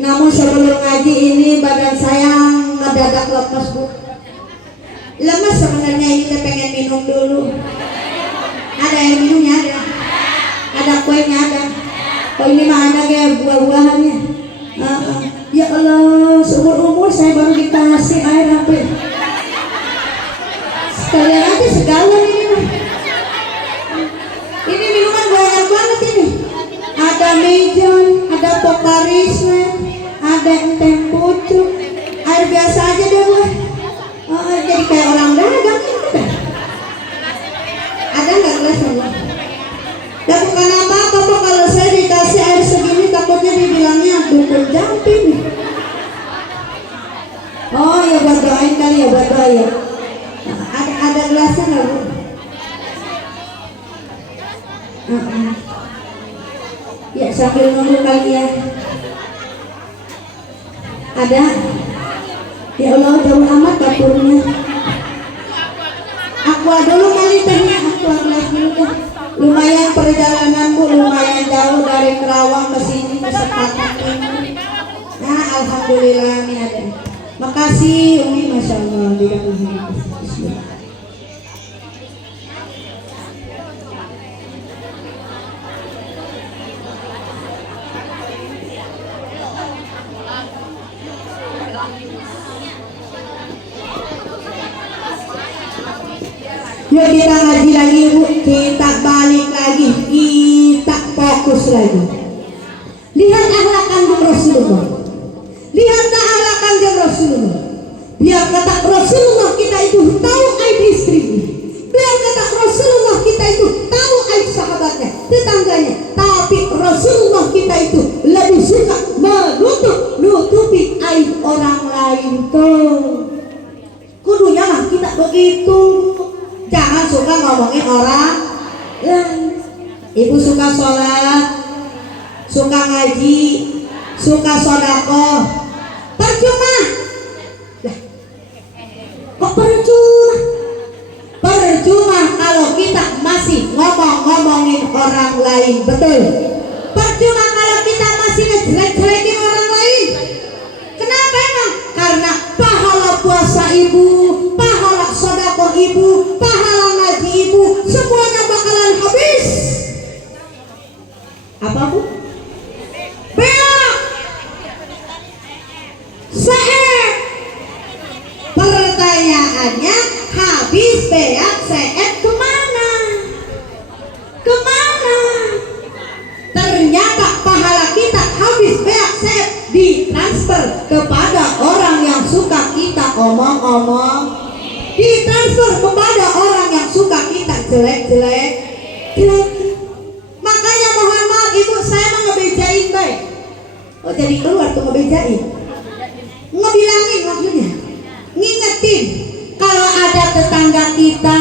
Namun sebelum ngaji ini badan saya ngedadak lemes Bu. Lemes sebenarnya, ini saya pengen minum dulu. Ada yang minumnya ada. Ada kuenya ada. Oh ini mah ada kayak buah-buahannya. Ya Allah, seumur umur saya baru dikasih air apa? Sekalian aja segalon ini mah. Ini minuman banyak banget ini. Ada meja tepuk baris, ada yang pucuk, air biasa aja deh gue. Oh, jadi kayak orang dagang gitu. Ada nggak gelasnya? Dan bukan apa-apa kok kalau saya dikasih air segini takutnya dibilangnya dukun jampi nih. Oh ya buat doain kali ya, buat doa ya. Ada gelasnya nggak Bu? Ya sambil nunggu kali ya. Ada? Ya Allah jauh amat dapurnya. Aqua dulu kali tehnya, aqua gelas dulu deh. Lumayan perjalananku lumayan jauh dari Kerawang ke sini kesempatan ini. Nah alhamdulillah nih ada. Makasih Umi, masya Allah. Bismillah. Yuk kita ngaji lagi Bu, kita balik lagi, kita fokus lagi. Lihat akhlak kanjeng Rasulullah, lihatlah akhlak kanjeng Rasulullah. Biar kata Rasulullah kita itu tahu aib istrinya, biar kata Rasulullah kita itu tahu aib sahabatnya, tetangganya. Tapi Rasulullah kita itu lebih suka nutupi aib orang lain tuh. Kudunya lah kita begitu. Jangan suka ngomongin orang lain. Ibu suka sholat, suka ngaji, suka sodako, percuma. Lah, kok percuma? Percuma kalau kita masih ngomongin orang lain, betul? Percuma kalau kita masih ngejelek-jelekin orang lain. Kenapa emang? Karena pahala puasa ibu, pahala sodako ibu, pahala ngaji ibu, semuanya bakalan habis. Apa Bu? Beak seet. Pertanyaannya, habis beak seet kemana? Kemana? Ternyata pahala kita habis beak seet ditransfer kepada orang yang suka kita omong-omong, ditransfer kepada orang yang suka kita jelek. Makanya mohon maaf Ibu, saya mau ngebejain baik. Oh jadi keluar tuh ngebejain, ngebilangin maksudnya, ngingetin. Kalau ada tetangga kita,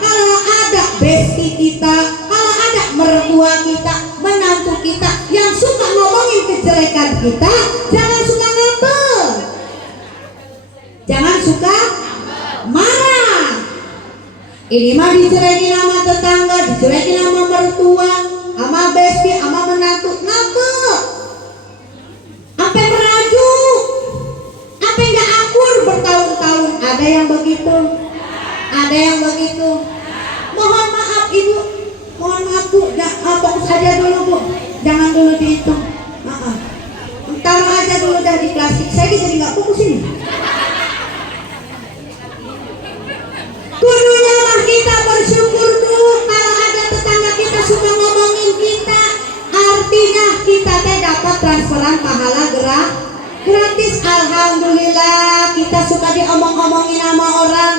kalau ada bestie kita, kalau ada mertua kita, menantu kita yang suka ngomongin kejelekan kita, jangan suka ngambek, jangan suka marah. Ini mah dijelekin sama tetangga, dijelekin sama mertua, sama bestie, sama menantu, ngambek, sampai merajuk, sampai nggak akur bertahun-tahun. Ada yang begitu, ada yang begitu. Mohon maaf Ibu, mohon maaf Bu, fokus aja dulu Bu, jangan dulu dihitung. Taruh aja dulu dah di plastik. Saya jadi nggak fokus ini. Kudunya lah kita bersyukur dulu kalau ada tetangga kita suka ngomongin kita. Artinya kita teh dapat transferan pahala gratis. Alhamdulillah. Kita suka diomong-omongin sama orang,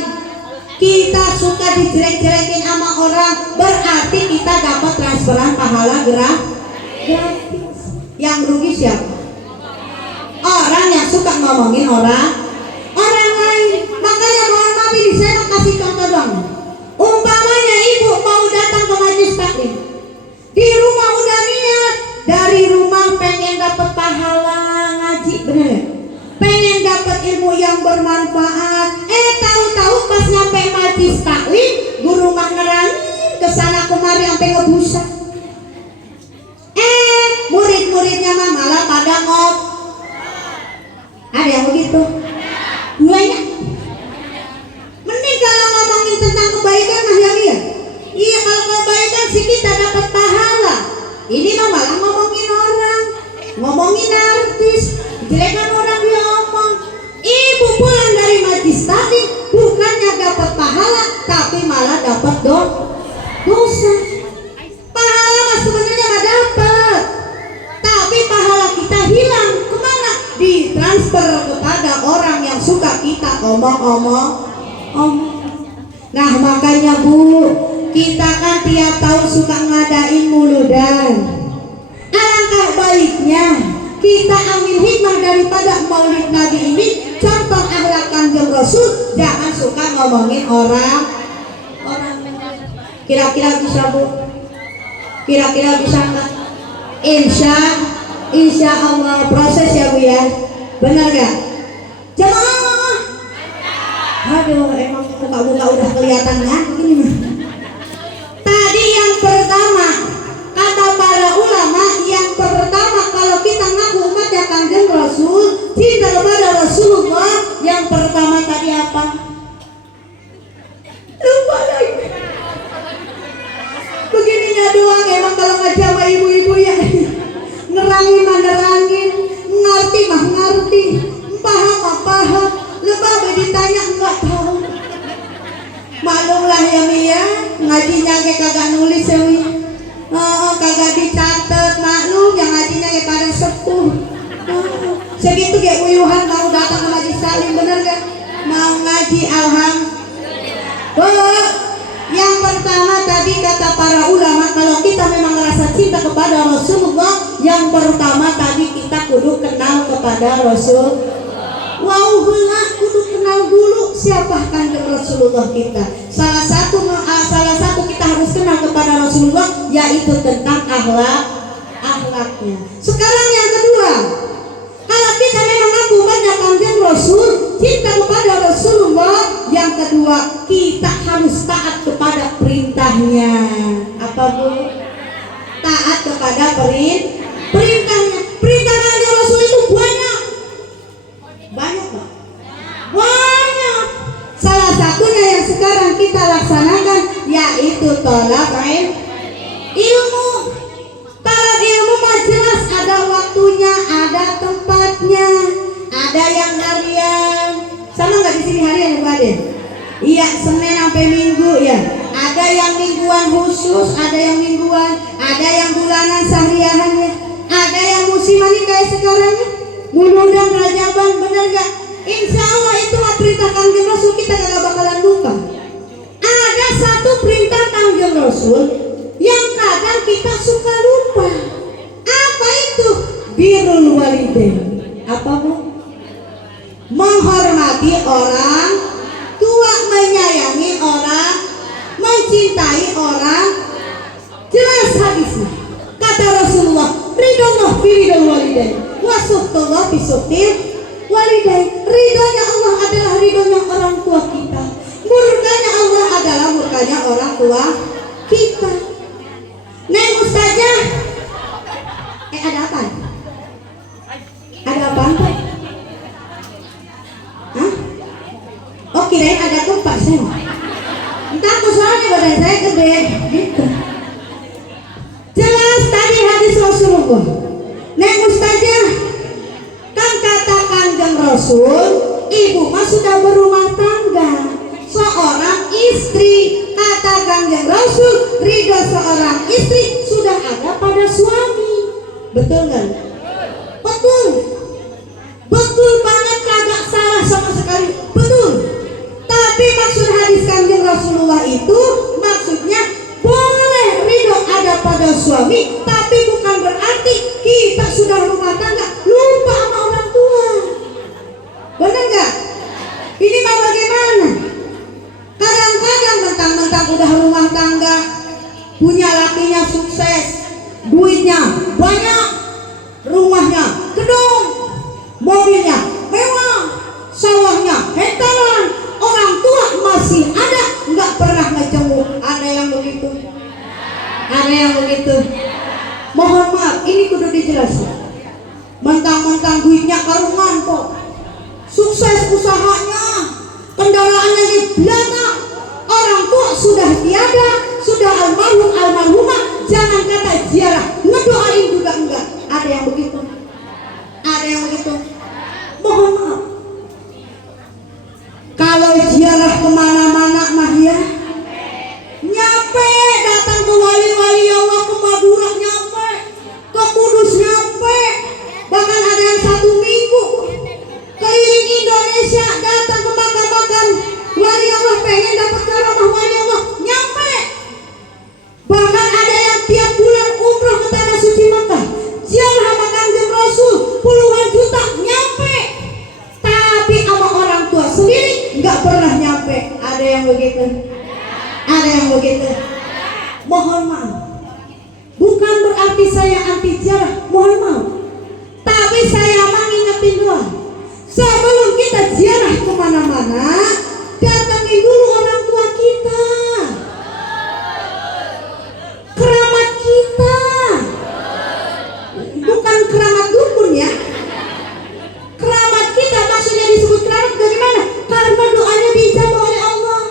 kita suka dijelek-jelekin sama orang, berarti kita dapat transferan pahala gratis. Yang rugi siapa? Orang yang suka ngomongin orang lain. Makanya mohon maaf ini saya mau kasih contoh doang. Umpamanya Ibu mau datang ke majelis taklim, di rumah udah niat dari rumah pengen dapat pahala ngaji, bener ya? Pengen dapat ilmu yang bermanfaat. Tahu-tahu pas nyampe majelis taklim, guru mah nerangin kesana kemari sampai ngebusa. Murid-muridnya mah malah pada ngop. Ada yang begitu? Banyak. Mending kalau ngomongin tentang kebaikan mah ya iya. Iya kalau kebaikan sih kita dapat pahala. Ini mah malah ngomongin orang, ngomongin artis, jelekan orang diomong. Ibu pulang dari majelis taklim bukannya dapat pahala, tapi malah dapat dosa. Pahala mah sebenarnya mah dapat, tapi pahala omong-omong. Nah makanya Bu, kita kan tiap tahun suka ngadain muludan. Alangkah baiknya kita ambil hikmah daripada Maulid Nabi ini, contoh akhlak Kanjeng Rasul, jangan suka ngomongin orang. Kira-kira bisa Bu? Kira-kira bisa nggak? Insya Allah proses ya Bu ya, benar gak? Jemaah, aduh emang muka-muka udah kelihatan kan? Tadi yang pertama kata para ulama, yang pertama kalau kita ngaku umatnya Kanjeng Rasul, cinta kepada Rasulullah, yang pertama tadi apa? Lupa lagi. Begininya doang emang kalau ngajak sama ibu-ibu ya. Nerangin mah nerangin, ngerti mah ngerti, paham mah paham, lebah ditanya enggak tahu. Maklumlah ya Mia, ngajinya kayak kagak nulis ya Mia. Kagak dicatat, maklum yang ngajinya kayak pada sepuh. Segitu kayak uyuhan mau datang ke majlis salim, bener gak? Mau ngaji alhamdulillah. Yang pertama tadi kata para ulama, kalau kita memang merasa cinta kepada Rasulullah, yang pertama tadi kita kudu kenal kepada Rasul. Wow, kudu kenal dulu siapa Kanjeng Rasulullah kita. Salah satu kita harus kenal kepada Rasulullah, yaitu tentang akhlaknya. Sekarang yang kedua, kalau kita memang ngaku banyak Kanjeng Rasul, cinta kepada Rasulullah, yang kedua kita harus taat kepada perintahnya. Apa Bu? Taat kepada perintahnya. Perintah Kanjeng Rasul itu banyak Pak. Banyak. Salah satunya yang sekarang kita laksanakan yaitu tolak ilmu. Talab ilmu mah jelas ada waktunya, ada tempatnya, ada yang harian. Sama nggak di sini harian ya Pak Ade? Iya, Senin sampai Minggu ya. Ada yang mingguan khusus, ada yang mingguan, ada yang bulanan sehari-harinya, ada yang musiman nih kayak sekarang ya. Muludan Rajaban, bener gak? Insya Allah itu mah perintah Kanjeng Rasul, kita gak bakalan lupa. Ada satu perintah Kanjeng Rasul yang kadang kita suka lupa. Apa itu? Birrul walidain. Apa Bu? Menghormati orang tua, menyayangi orang, mencintai orang. Jelas hadisnya. Kata Rasulullah, ridallah fi ridal walidain, wasuhtullah fi suhtil walidain. Ridhonya Allah adalah ridhonya orang tua kita, murkanya Allah adalah murkanya orang tua kita. Neng Ustazah, ada apa? Ada apa? Hah? Oh kirain ada gempa sih. Entah aku soalnya badan saya gede gitu. Jelas tadi hadis Rasulullah. Neng Ustazah, kan kata Kanjeng Rasul, ibu mah sudah berumah tangga, seorang istri. Kata Kanjeng Rasul, ridho seorang istri sudah ada pada suami. Betul kan? Betul. Betul banget, kagak salah sama sekali. Betul. Tapi maksud hadis Kanjeng Rasulullah itu maksudnya boleh ridho ada pada suami, tapi bukan berarti kita sudah rumah tangga lupa sama orang tua. Benar nggak? Ini mah bagaimana? Kadang-kadang mentang-mentang udah rumah tangga, punya lakinya sukses, duitnya banyak, rumahnya gedung, mobilnya mewah, sawahnya hektaran, orang tua masih ada, nggak pernah ngejenguk. Ada yang begitu? Ada yang begitu? Mohon maaf, ini kudu dijelasin. Mentang-mentang duitnya karungan kok, sukses usahanya, kendaraannya di belakang, orang tua sudah tiada, sudah almarhum almarhumah, jangan kata ziarah, ngedoain juga enggak. Ada yang begitu? Ada yang begitu? Mohon maaf. Kalau ziarah kemana-mana mah ya nyampe, datang ke wali-wali Allah, ke Madura nyampe, ke Kudus nyampe, bahkan ada yang 1 minggu keliling Indonesia, datang ke Makassar kemana-mana, datangin dulu orang tua kita, keramat kita, bukan keramat dukun ya. Keramat kita maksudnya disebut keramat bagaimana? Karena doanya dijawab oleh Allah.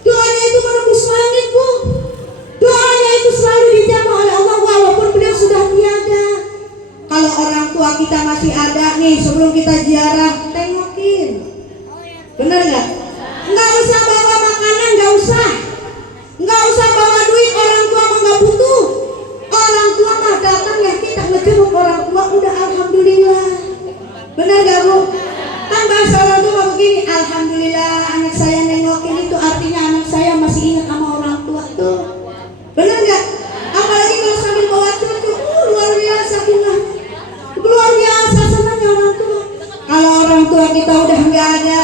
Doanya itu menembus langit, Bu. Doanya itu selalu dijawab oleh Allah walaupun beliau sudah tiada. Kalau orang tua kita masih ada nih, sebelum kita ziarah, tengokin. Bener gak? Nggak usah bawa makanan, nggak usah. Nggak usah bawa duit, orang tua mah nggak butuh. Orang tua mah datang ya kita ngejenguk orang tua, udah alhamdulillah. Bener gak, Bu? Kan bahasa orang tua begini, alhamdulillah anak saya nengokin, itu artinya anak saya masih ingat sama orang tua tuh. Bener gak? Apalagi kalau sambil bawa cucu, luar biasa tinggal. Luar biasa senangnya orang tua. Kalau orang tua kita udah nggak ada,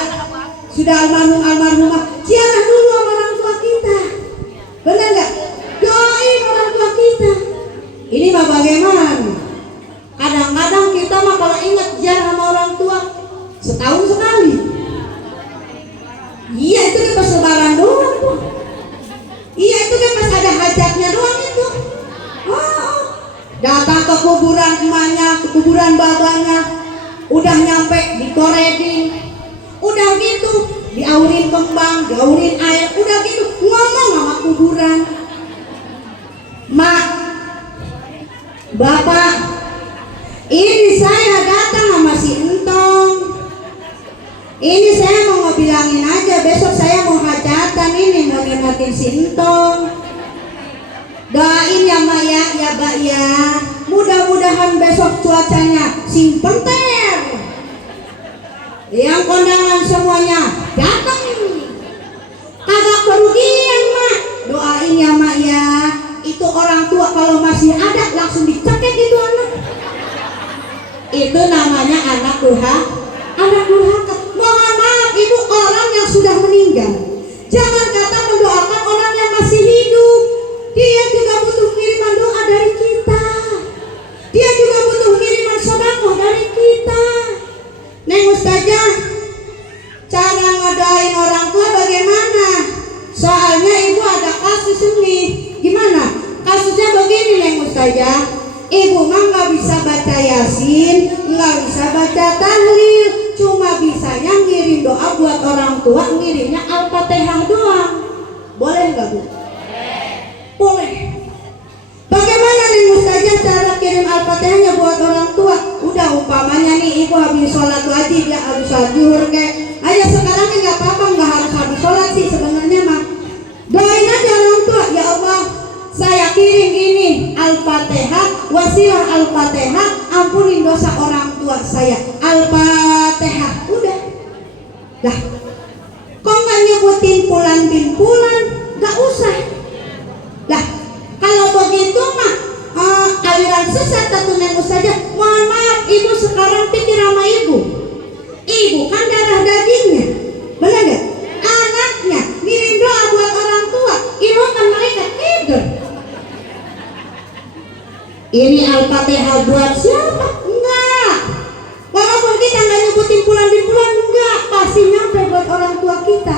sudah almarhumah, ziarah dulu sama orang tua kita. Bener nggak? Doain orang tua kita. Ini mah bagaimana? Kadang-kadang kita mah kalau ingat ziarah sama orang tua setahun sekali. Iya, itu kan pas lebaran doang, Bu. Iya, itu kan pas ada hajatnya doang itu. Oh, datang ke kuburan emaknya, ke kuburan babanya, udah nyampe dikoredin, udah gitu diaurin kembang, diaurin air, udah gitu ngomong sama kuburan. Mak, Bapak, ini saya datang sama si Entong. Ini saya mau ngebilangin aja, besok saya mau hajatan ini, mau nyengatin si Entong. Doain ya Mak ya, ya Mbak ya. Mudah-mudahan besok cuacanya simpen ter. Yang kondangan semuanya datang. Kagak kerugian Mak. Doain ya Mak ya. Itu orang tua kalau masih ada langsung dicekek gitu anak. Itu namanya anak durhaka. Anak durhaka. Mohon maaf, itu orang yang sudah meninggal. Jangan kata mendoakan orang yang masih hidup. Dia juga butuh kiriman doa dari kita. Dia juga butuh kiriman sedekah dari kita. Neng Ustazah, cara ngedoain orang tua bagaimana? Soalnya ibu ada kasus ini. Gimana? Kasusnya begini Neng Ustazah. Ibu mah nggak bisa baca Yasin, nggak bisa baca tahlil, cuma bisanya ngirim doa buat orang tua, ngirimnya Al-Fatihah doang. Boleh nggak, Bu? Boleh. Bagaimana nih Ustazah cara kirim Al-Fatihahnya buat orang tua? Udah umpamanya nih ibu habis sholat wajib ya, habis sholat zuhur kayak ayo sekarang nggak apa-apa, nggak harus habis sholat sih sebenarnya mah. Doain aja orang tua, ya Allah saya kirim ini Al-Fatihah, wasilah Al-Fatihah, ampunin dosa orang tua saya, Al-Fatihah. Udah. Lah, kok nggak nyebutin pulan bin pulan? Nggak usah. Lah, kalau begitu mah aliran sesat tentunya Ustazah. Mohon maaf, ibu sekarang pikir sama ibu. Ibu kan darah dagingnya, benar gak? Anaknya ngirim doa buat orang tua, ibu kan mereka tidur. Ini Al-Fatihah buat siapa? Enggak. Walaupun kita nggak nyebutin bulan di bulan, enggak, pasti nyampe buat orang tua kita.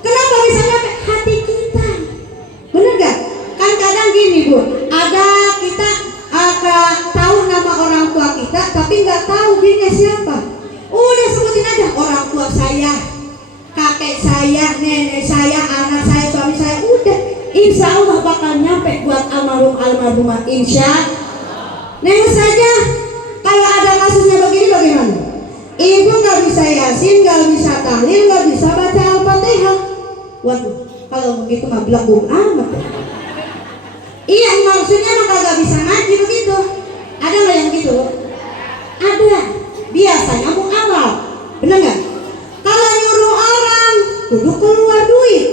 Kenapa bisa nyampe? Hati kita. Bener gak? Kan kadang gini Bu, ada kita tahu nama orang tua kita, tapi nggak tahu dirinya siapa. Udah sebutin aja orang tua saya, kakek saya, nenek saya, anak saya, suami saya. Udah, insya Allah bakal nyampe buat almarhumah. Insya Neng saja. Kalau ada kasusnya begini bagaimana? Ibu nggak bisa Yasin, nggak bisa tahlil, nggak bisa baca Al-Fatihah. Waduh, kalau begitu mah belakang amat. Iya, maksudnya mah kagak bisa ngaji begitu. Ada nggak yang gitu? Ada. Biasanya mau awal, bener nggak? Kalau nyuruh orang, kudu keluar duit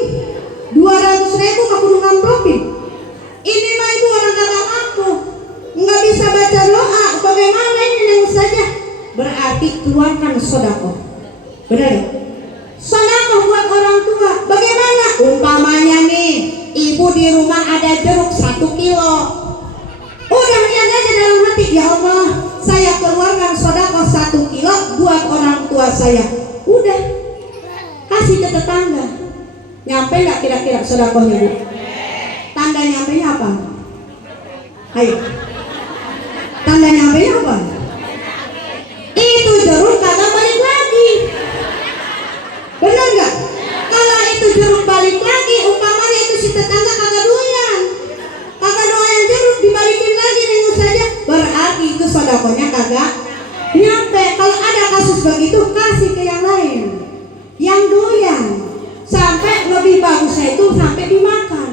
200.000 ke kudu ngamplopin. Ini mah ibu orang kagak mampu, nggak bisa baca doa. Bagaimana ini Neng saja? Berarti keluarkan sedekah. Benar ya? Sedekah buat orang tua. Bagaimana? Umpamanya nih, ibu di rumah ada jeruk 1 kilo. Udah niat aja dalam hati, ya Allah, saya keluarkan sedekah 1 kilo buat orang tua saya. Udah. kasih ke tetangga. Nyampe nggak kira-kira sedekahnya Bu? Tanda nyampenya apa? Ayo. Tanda nyampenya apa? Itu jeruk kagak balik lagi. Benar nggak? Kalau itu jeruk balik lagi, umpamanya itu si tetangga kagak doyan jeruk, dibalikin lagi nengok saja, berarti itu sedekahnya kagak nyampe. Kalau ada kasus begitu, kasih ke yang lain, yang doyan, sampai lebih bagusnya itu sampai dimakan.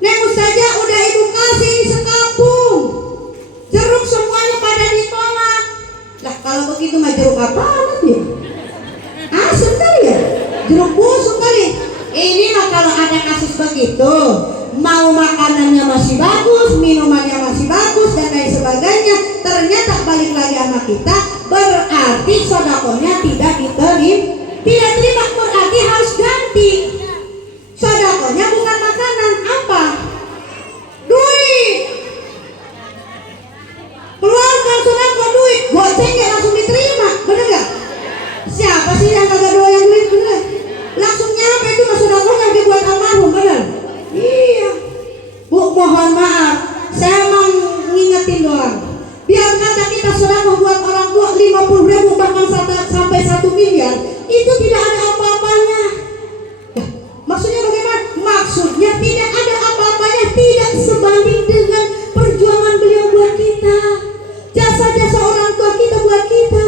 Nengok saja udah ibu kasih ini sekampung jeruk, semuanya pada ditolak. Lah kalau begitu mah jeruk apaan ya? Asem kali ya? Jeruk busuk kali. Ini mah kalau ada kasus begitu, mau makanannya masih bagus, minumannya masih bagus dan lain sebagainya, ternyata balik lagi sama kita, berarti sedekahnya tidak diterima, berarti harus ganti. Sedekahnya bukan makanan, apa? Duit. Keluarkan sedekah duit, goceng ya langsung diterima, bener gak? Siapa sih yang kagak doyan duit, bener? Langsung nyampe itu mas sedekahnya dibuat almarhum, bener? Iya. Bu, mohon maaf, saya mau ngingetin doang. Biar kata kita sedekah buat orang tua 50.000 bahkan sampai 1 miliar, itu tidak ada apa-apanya. Maksudnya bagaimana? Maksudnya tidak ada apa-apanya, tidak sebanding dengan perjuangan beliau buat kita, jasa-jasa orang tua kita buat kita,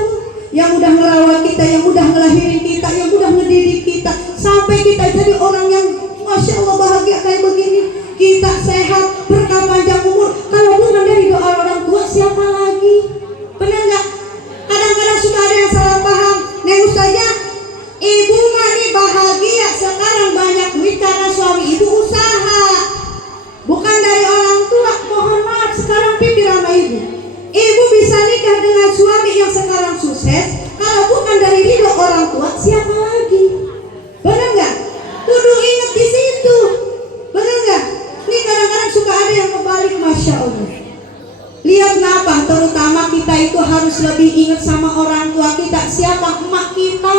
yang udah ngerawat kita, yang udah ngelahirin kita, yang udah ngedidik kita, sampai kita jadi orang yang Masya Allah bahagia kayak begini, kita sehat, berkah panjang umur. Kalau bukan dari doa orang tua, siapa lagi? Benar nggak? Kadang-kadang suka ada yang salah paham. Neng saja, ibu mani bahagia sekarang banyak duit karena suami ibu usaha, bukan dari orang tua. Mohon maaf, sekarang pikir sama ibu. Ibu bisa nikah dengan suami yang sekarang sukses, kalau bukan dari ridho orang tua, siapa lagi? Benar nggak? Kudu ingat di situ, benar nggak? Ini kadang-kadang suka ada yang kebalik, Masya Allah. Lihat kenapa? Terutama kita itu harus lebih ingat sama orang tua kita. Siapa? Emak kita,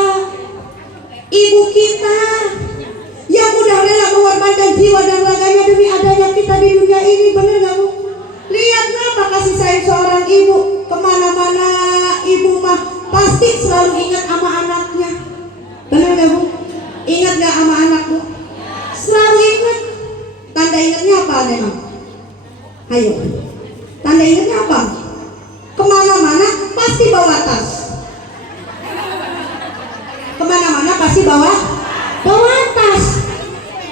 ibu kita, yang udah rela mengorbankan jiwa dan raganya demi adanya kita di dunia ini. Benar nggak Bu? Lihat kenapa kasih sayang seorang ibu, kemana-mana ibu mah pasti selalu ingat sama anaknya. Benar nggak Bu? Ingat nggak sama anak Bu? Selalu ingat. Tanda ingatnya apa memang? Ayo, tanda ingatnya apa? Kemana-mana pasti bawa tas. Kemana-mana pasti bawa tas.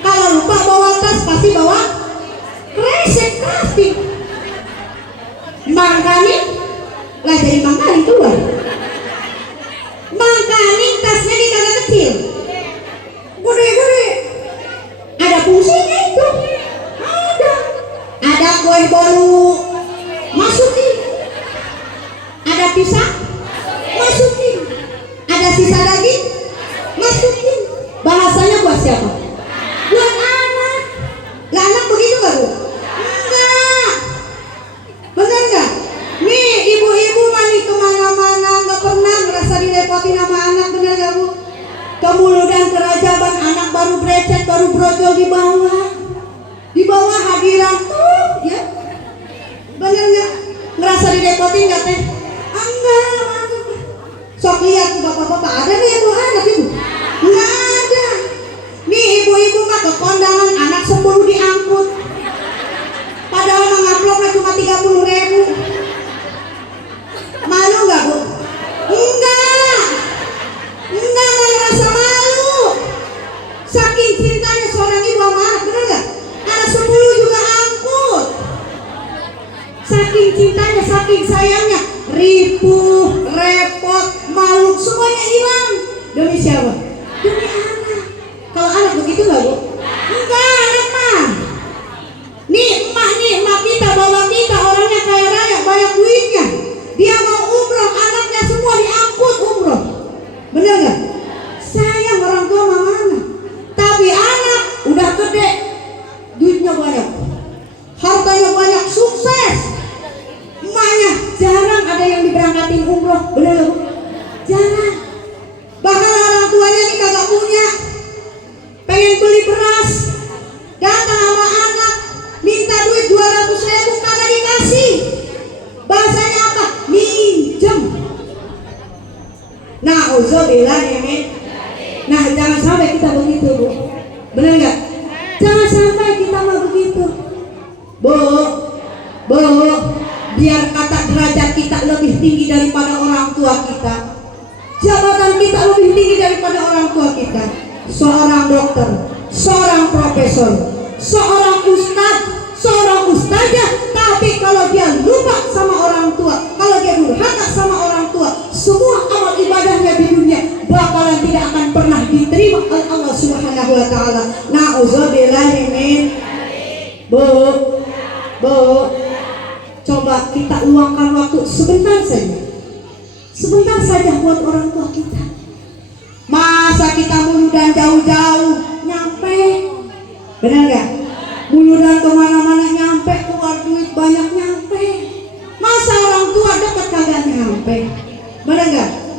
Kalau lupa bawa tas pasti bawa kresek plastik. Mangkaning lah, jadi mangkaning keluar. Mangkaning tasnya di kagak kecil, gede-gede. Ada fungsinya itu. Ada kue bolu, masukin. Ada pisang, masukin. Ada sisa daging, masukin. Bahasanya buat siapa? Buat anak. Lah anak begitu gak Bu? Enggak. Bener gak? Nih ibu-ibu mani kemana-mana gak pernah merasa direpotin sama anak, bener gak Bu? Kemuludan kerajaban, anak baru brecet, baru brojol di bawah hadiran tuh ya. Bener gak? Ngerasa direpotin gak teh? Enggak. Sok lihat bapak-bapak, ada nih yang bawa anak ibu? Enggak ada. Nih ibu-ibu mah ke kondangan anak 10 diangkut, padahal mengamplopnya cuma 30.000. Malu nggak Bu? Enggak ngerasa malu. Saking cintanya seorang ibu sama anak, bener nggak? Anak 10 juga angkut. Saking cintanya, saking sayangnya, ripuh, repot, malu, semuanya hilang. Demi siapa? Demi anak. Kalau anak begitu nggak Bu? Enggak, anak mah. Nih emak kita, bapak kita orangnya kaya raya, banyak duitnya. Dia mau umroh, anaknya semua diangkut umroh. Bener gak? Sayang orang tua sama anak. Tapi anak udah gede, duitnya banyak, hartanya banyak, sukses. Emaknya jarang ada yang diberangkatin umroh. Bener gak? Jarang. Bahkan orang tuanya Nauzubillah ya min. Nah jangan sampai kita begitu Bu, benar nggak? Jangan sampai kita mau begitu Bu, biar kata derajat kita lebih tinggi daripada orang tua kita, jabatan kita lebih tinggi daripada orang tua kita, seorang dokter, seorang profesor, seorang ustadz, seorang ustazah, tapi kalau dia lupa sama orang tua, kalau dia durhaka sama orang tua, semua amal ibadahnya di dunia bakalan tidak akan pernah diterima oleh Allah Subhanahu wa taala. Nauzubillahi min. Bu, coba kita luangkan waktu sebentar saja buat orang tua kita. Masa kita muludan jauh-jauh nyampe, benar nggak? Muludan kemana-mana nyampe, keluar duit banyak nyampe. Masa orang tua dekat kagak nyampe, benar nggak?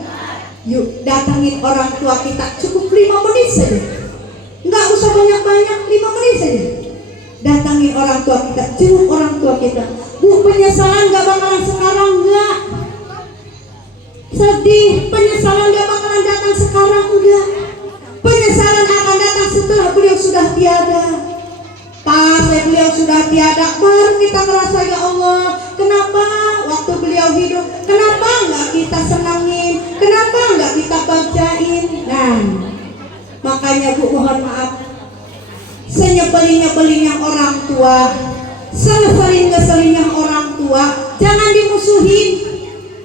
Yuk datangin orang tua kita, cukup 5 menit saja, nggak usah banyak-banyak, 5 menit saja. Datangin orang tua kita, jenguk orang tua kita. Bu, penyesalan gak bakalan sekarang, enggak. Sedih, penyesalan gak bakalan datang sekarang, enggak. Penyesalan akan datang setelah beliau sudah tiada. Pas beliau sudah tiada, baru kita merasa, ya Allah, kenapa waktu beliau hidup, kenapa enggak kita senangin, kenapa enggak kita bacain. Nah, makanya Bu mohon maaf, senyebelin-nyebelin orang tua, ngeselin orang tua, jangan dimusuhin,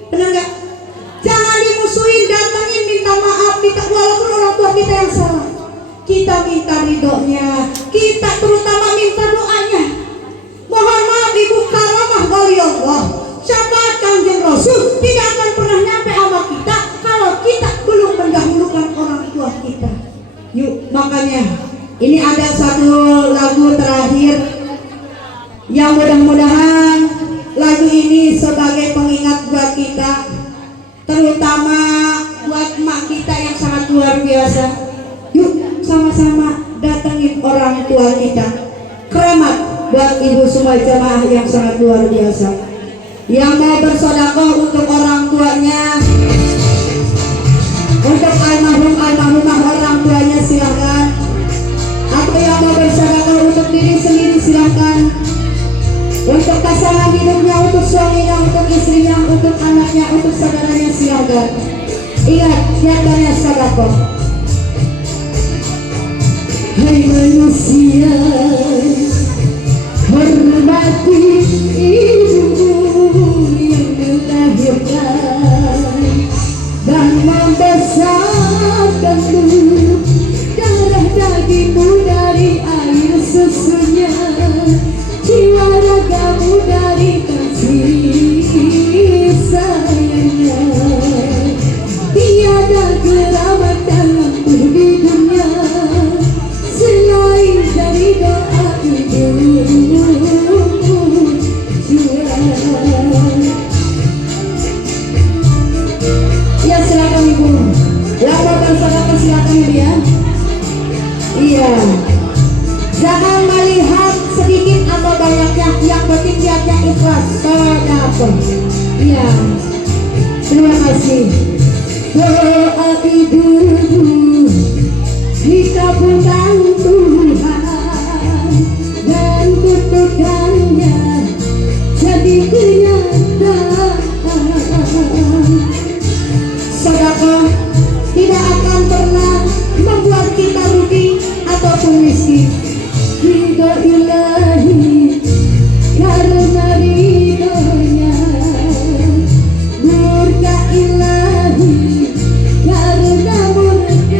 benar nggak? Jangan dimusuhin, datangin minta maaf, kita walaupun orang tua kita yang salah, kita minta ridhonya, kita terutama minta doanya. Mohon maaf Ibu, karamah wali Allah, syafaat Kanjeng Rasul tidak akan pernah nyampe sama kita kalau kita belum mendahulukan orang tua kita. Yuk, makanya ini ada satu lagu terakhir yang mudah-mudahan lagu ini sebagai pengingat buat kita, terutama buat emak kita yang sangat luar biasa. Yuk sama-sama datengin orang tua kita. Keramat buat ibu semua jamaah yang sangat luar biasa, yang mau bersedekah untuk orang tuanya, untuk almarhumah orang tuanya silahkan. Atau yang mau bersedekah untuk diri sendiri silahkan. Untuk pasangan hidupnya, untuk suaminya, untuk istrinya, untuk anaknya, untuk saudaranya silahkan. Ingat, nyatanya sedekah. Hai manusia, hormati ibumu yang melahirkan dan membesarkanmu, darah dagingmu dari air susunya, jiwa ragamu dari kasih sayangnya. Tiada kerabat dalamku di dunia selain dari doa ibumu jual. Ya silakan Ibu, lakukan sedekah silakan Ibu ya. Iya, jangan melihat sedikit atau banyaknya, yang penting niatnya ikhlas. Sedekah. Iya, terima kasih. Doa ibumu dikabulkan Tuhan dan kutukannya jadi kenyataan. Sedekah tidak akan pernah membuat kita rugi ataupun miskin. Ridho ilahi karena ridhonya, murka ilahi karena murka.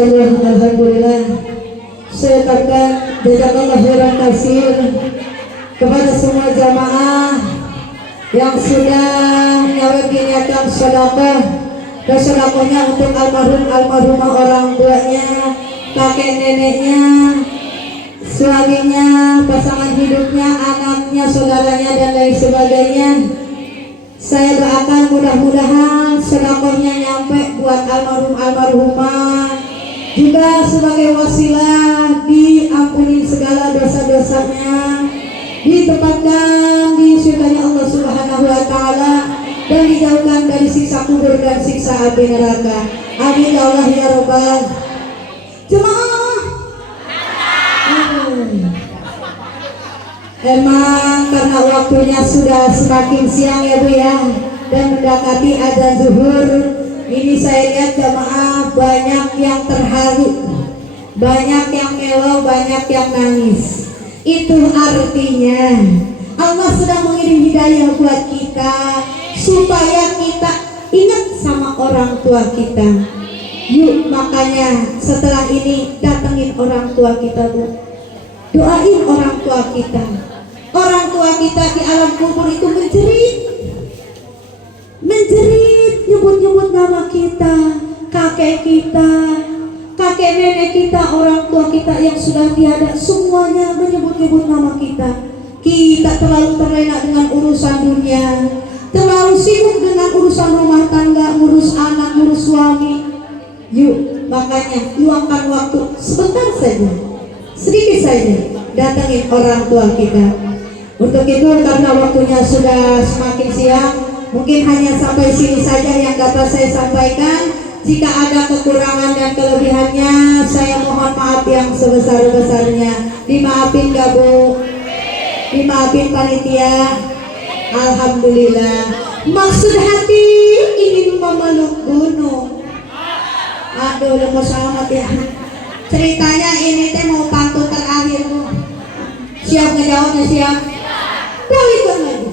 Allah, alhamdulillah. Saya katakan jazakallahu khairan katsir kepada semua jamaah yang sudah menyampaikan sedekah. Sedekahnya untuk almarhumah orang tuanya, kakek neneknya, suaminya, pasangan hidupnya, anaknya, saudaranya dan lain sebagainya. Saya doakan mudah-mudahan sedekahnya nyampe buat almarhumah, juga sebagai wasilah diampuni segala dosa-dosanya, ditempatkan di surganya Allah Subhanahu wa taala dan dijauhkan dari siksa kubur dan siksa api neraka. Amin ya Allah ya Rabbal. Jemaah, emang karena waktunya sudah semakin siang ya Bu ya, dan mendekati azan zuhur, ini saya lihat jemaah banyak yang terharu, banyak yang melo, banyak yang nangis. Itu artinya Allah sedang mengirim hidayah buat kita supaya kita ingat sama orang tua kita. Yuk, makanya setelah ini datengin orang tua kita Bu, doain orang tua kita. Orang tua kita di alam kubur itu menjerit, nyebut-nyebut nama kita, kakek kita, kakek nenek kita, orang tua kita yang sudah tiada, semuanya menyebut-nyebut nama kita. Kita terlalu terlena dengan urusan dunia, terlalu sibuk dengan urusan rumah tangga, ngurus anak, ngurus suami. Yuk, makanya luangkan waktu sebentar saja, sedikit saja, datangin orang tua kita. Untuk itu karena waktunya sudah semakin siang, mungkin hanya sampai sini saja yang dapat saya sampaikan. Jika ada kekurangan dan kelebihannya, saya mohon maaf yang sebesar-besarnya. Dimaafin gak Bu? Dimaafin panitia? Alhamdulillah. Maksud hati ingin memeluk gunung. Aduh, lemes amat ya. Ceritanya ini teh mau pantun terakhir Bu. Siap ngejawabnya? Siap? Balikan lagi.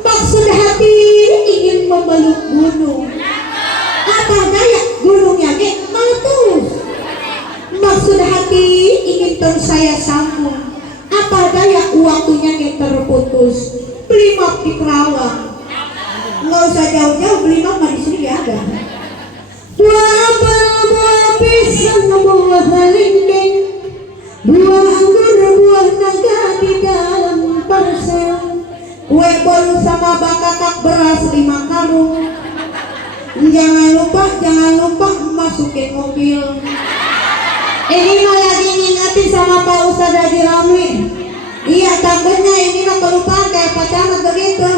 Maksud hati ingin memeluk gunung, apa daya gunungnya ge meletus. Maksud hati ingin terus saya sambung, apa daya waktunya ge terputus. Beli map di Kerawang, nggak usah jauh-jauh, beli map mah di sini ya ada. Buah apel, buah pisang, buah lingging, buah anggur, buah naga di dalam parsel, kue bolu sama bakakak beras 5 karung. Jangan lupa masukin mobil. Ini mah lagi ngingetin sama Pak Ustadz Haji Ramli. Iya, takutnya ini mah kelupaan kayak pacaran begitu.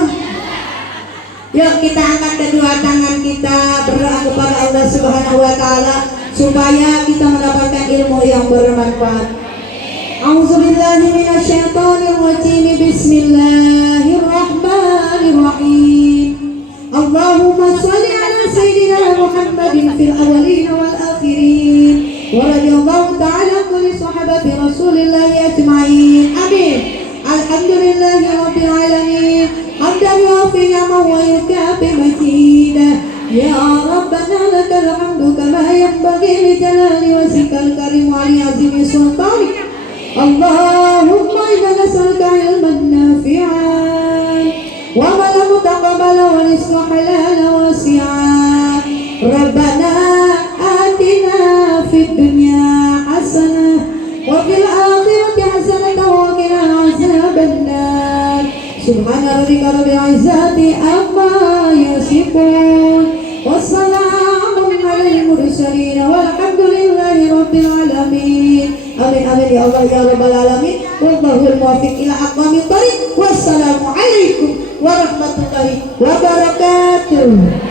Yuk kita angkat kedua tangan kita, berdoa kepada Allah Subhanahu wa taala supaya kita mendapatkan ilmu yang bermanfaat. A'udzubillahi minasyaitonirrajim. Bismillahirrahmanirrahim. Allahumma shalli ala sayyidina Muhammadin fil awwalin wal akhirin wa radhiyallahu ta'ala kulli sahabati Rasulillah ajma'in. Amin. Alhamdulillahi rabbil alamin. Hamdan yuwafi ni'amahu wa yukafi majidah. Ya Rabbana lakal hamdu kama yanbaghi li jalali wajhikal karim wa li 'azimi sultanik. Allahumma inna nas'aluka ilman nafi'an wa amalan mutaqabbalan wa rizqan halalan wasi'an. Rabbana atina fid dunya hasanah wa fil akhirati hasanah wa qina azabannar. Subhana rabbika rabbil izzati amma yasifun wassalamun alal mursalin walhamdulillahi rabbil alamin. Amin amin ya Allah ya rabbal alamin. Wallahul muwaffiq ila aqwamit thoriq. Wassalamualaikum warahmatullahi wabarakatuh.